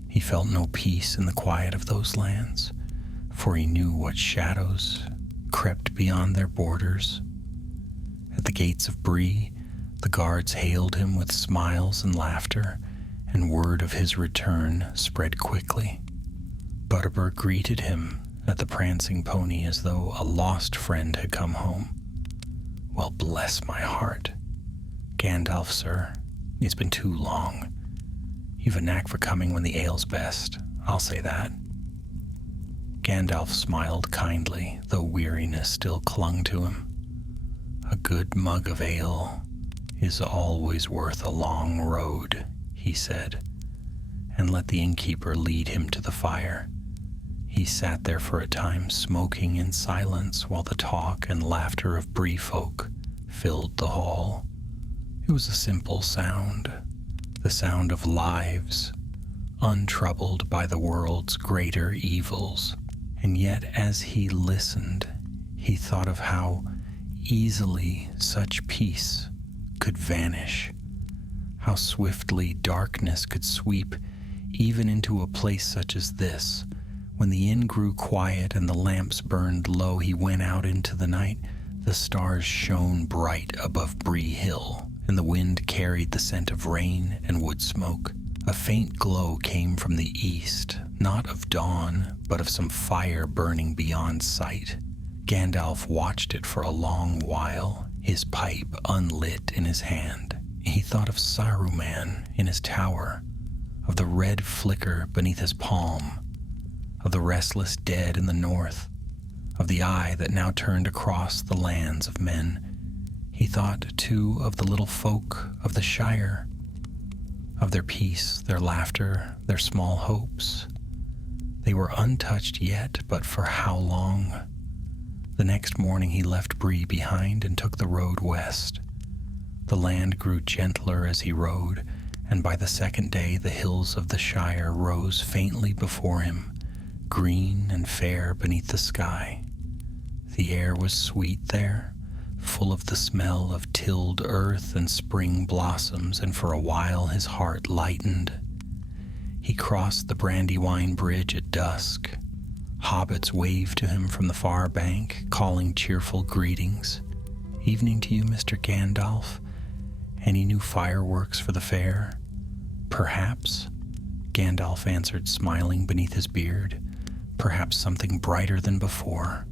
He felt no peace in the quiet of those lands, for he knew what shadows crept beyond their borders. At the gates of Bree, the guards hailed him with smiles and laughter, and word of his return spread quickly. Butterbur greeted him at the prancing pony as though a lost friend had come home. "Well, bless my heart. Gandalf, sir, it's been too long. You've a knack for coming when the ale's best, I'll say that." Gandalf smiled kindly, though weariness still clung to him. "A good mug of ale is always worth a long road," he said, and let the innkeeper lead him to the fire. He sat there for a time, smoking in silence while the talk and laughter of Bree folk filled the hall. It was a simple sound, the sound of lives, untroubled by the world's greater evils. And yet, as he listened, he thought of how easily such peace could vanish, how swiftly darkness could sweep even into a place such as this. When the inn grew quiet and the lamps burned low, he went out into the night. The stars shone bright above Bree Hill, and the wind carried the scent of rain and wood smoke. A faint glow came from the east, not of dawn, but of some fire burning beyond sight. Gandalf watched it for a long while, his pipe unlit in his hand. He thought of Saruman in his tower, of the red flicker beneath his palm, of the restless dead in the north, of the eye that now turned across the lands of men. He thought, too, of the little folk of the Shire, of their peace, their laughter, their small hopes. They were untouched yet, but for how long? The next morning he left Bree behind and took the road west. The land grew gentler as he rode, and by the second day the hills of the Shire rose faintly before him, green and fair beneath the sky. The air was sweet there, full of the smell of tilled earth and spring blossoms, and for a while his heart lightened. He crossed the Brandywine Bridge at dusk. Hobbits waved to him from the far bank, calling cheerful greetings. "Evening to you, Mr. Gandalf. Any new fireworks for the fair?" "Perhaps," Gandalf answered, smiling beneath his beard. "Perhaps something brighter than before."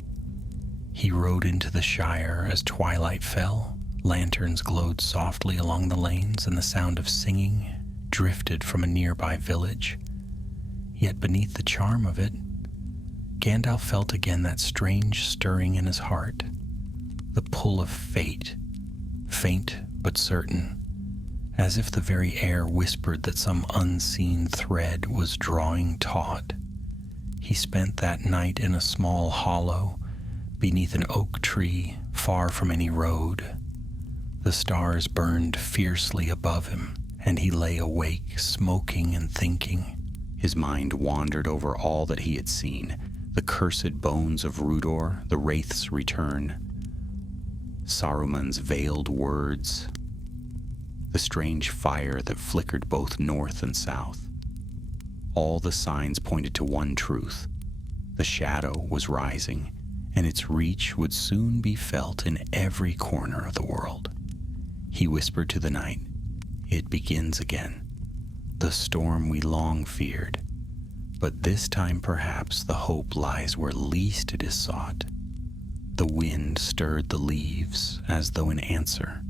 He rode into the Shire as twilight fell. Lanterns glowed softly along the lanes, and the sound of singing drifted from a nearby village. Yet beneath the charm of it, Gandalf felt again that strange stirring in his heart, the pull of fate, faint but certain, as if the very air whispered that some unseen thread was drawing taut. He spent that night in a small hollow, beneath an oak tree, far from any road. The stars burned fiercely above him, and he lay awake, smoking and thinking. His mind wandered over all that he had seen, the cursed bones of Rhudaur, the wraith's return, Saruman's veiled words, the strange fire that flickered both north and south. All the signs pointed to one truth: the shadow was rising, and its reach would soon be felt in every corner of the world. He whispered to the night, "It begins again, the storm we long feared. But this time perhaps the hope lies where least it is sought." The wind stirred the leaves as though in answer.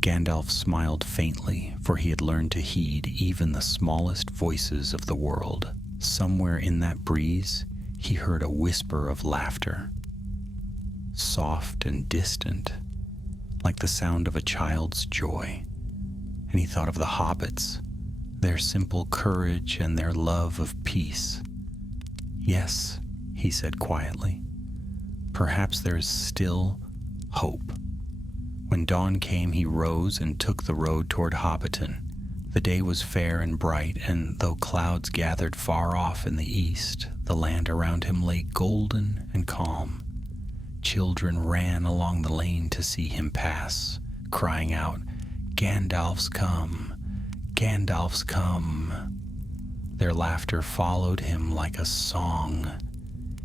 Gandalf smiled faintly, for he had learned to heed even the smallest voices of the world. Somewhere in that breeze, he heard a whisper of laughter, soft and distant, like the sound of a child's joy. And he thought of the hobbits, their simple courage and their love of peace. "Yes," he said quietly, "perhaps there is still hope." When dawn came, he rose and took the road toward Hobbiton. The day was fair and bright, and though clouds gathered far off in the east, the land around him lay golden and calm. Children ran along the lane to see him pass, crying out, "Gandalf's come! Gandalf's come!" Their laughter followed him like a song.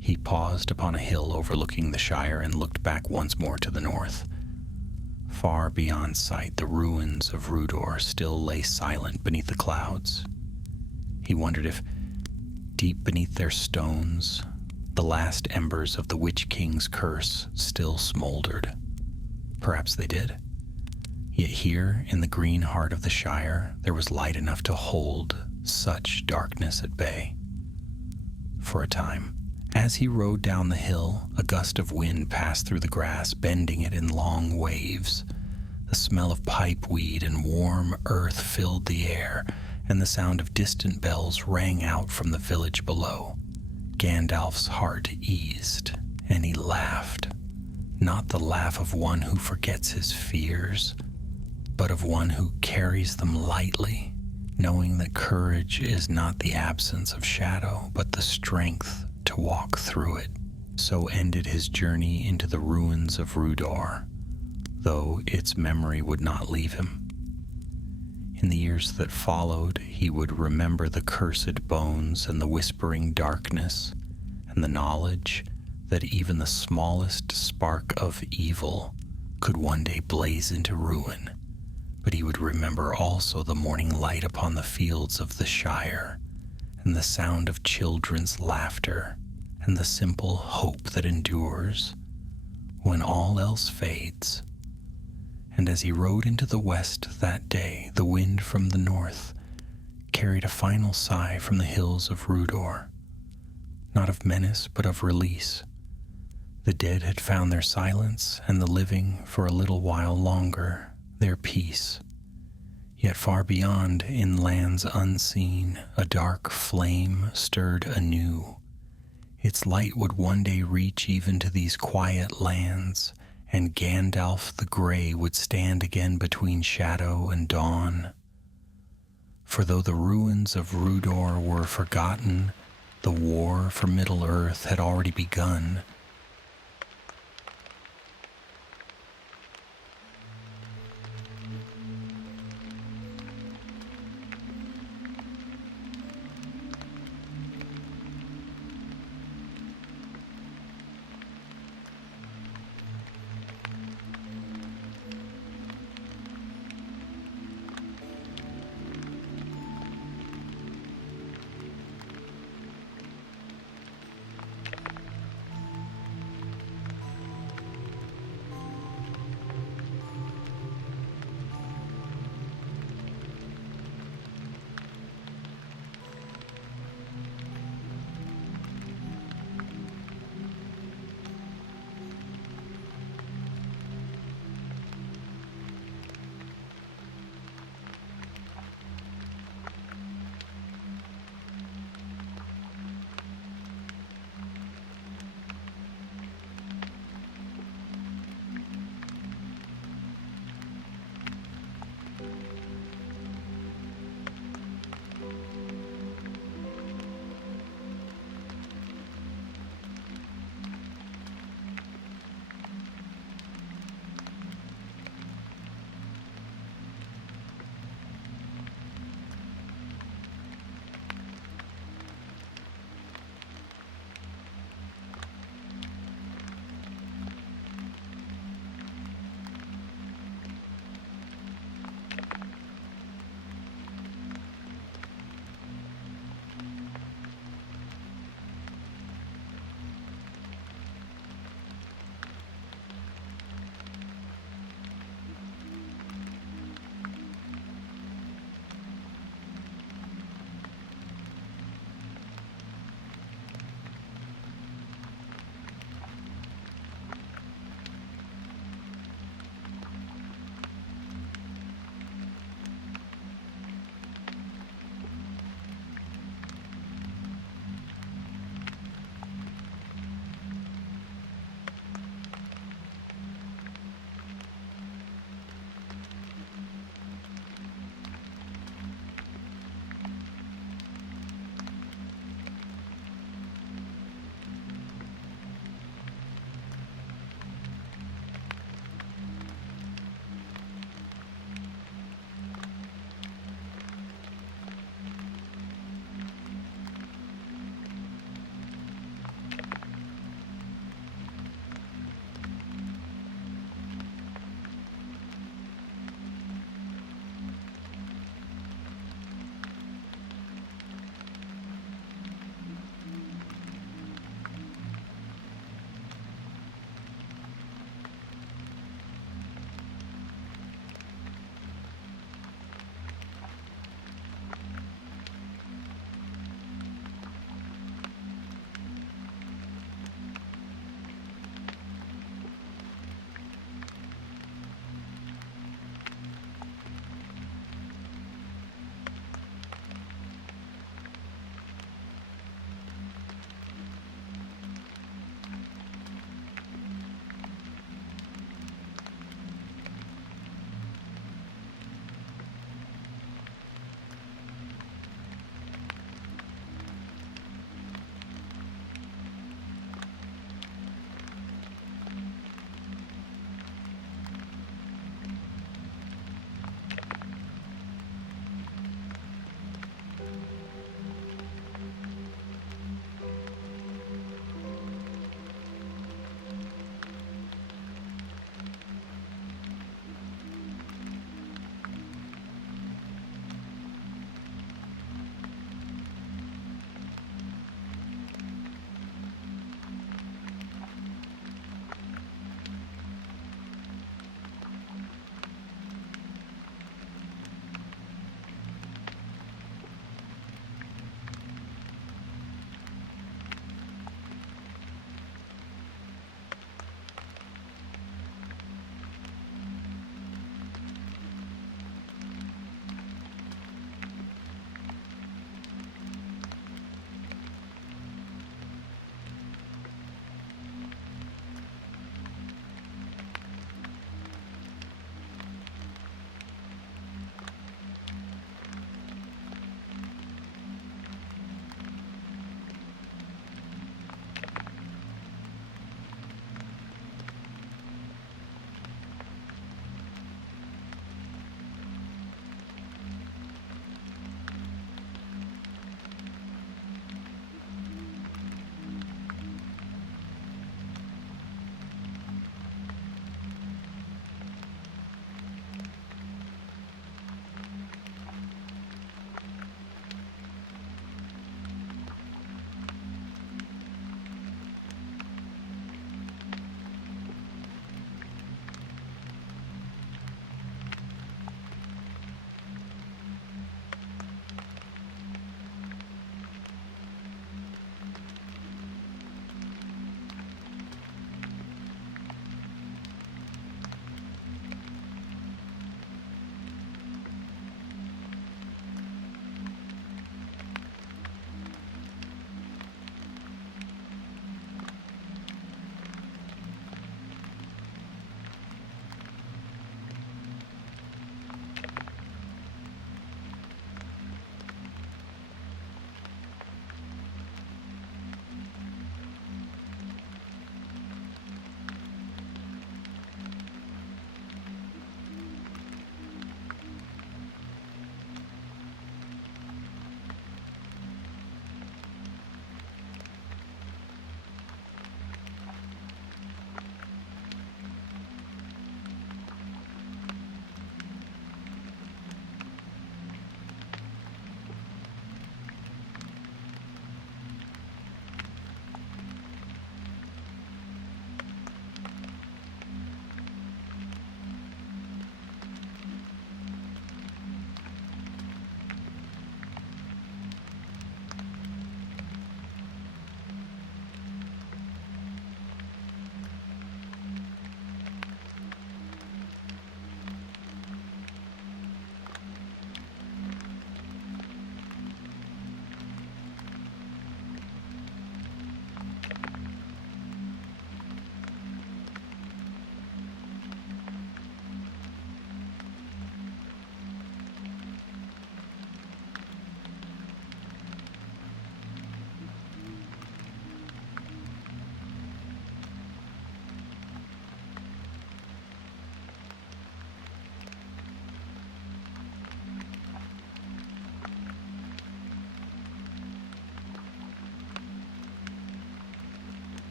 He paused upon a hill overlooking the Shire and looked back once more to the north. Far beyond sight, the ruins of Rhudaur still lay silent beneath the clouds. He wondered if, deep beneath their stones, the last embers of the Witch King's curse still smoldered. Perhaps they did. Yet here, in the green heart of the Shire, there was light enough to hold such darkness at bay. For a time, as he rode down the hill, a gust of wind passed through the grass, bending it in long waves. The smell of pipeweed and warm earth filled the air, and the sound of distant bells rang out from the village below. Gandalf's heart eased, and he laughed. Not the laugh of one who forgets his fears, but of one who carries them lightly, knowing that courage is not the absence of shadow, but the strength to walk through it. So ended his journey into the ruins of Rhudaur, though its memory would not leave him. In the years that followed, he would remember the cursed bones and the whispering darkness, and the knowledge that even the smallest spark of evil could one day blaze into ruin. But he would remember also the morning light upon the fields of the Shire, and the sound of children's laughter, and the simple hope that endures when all else fades. And as he rode into the west that day, the wind from the north carried a final sigh from the hills of Rhudaur, not of menace but of release. The dead had found their silence, and the living, for a little while longer, their peace. Yet far beyond, in lands unseen, a dark flame stirred anew. Its light would one day reach even to these quiet lands, and Gandalf the Grey would stand again between shadow and dawn. For though the ruins of Rhudaur were forgotten, the war for Middle-earth had already begun,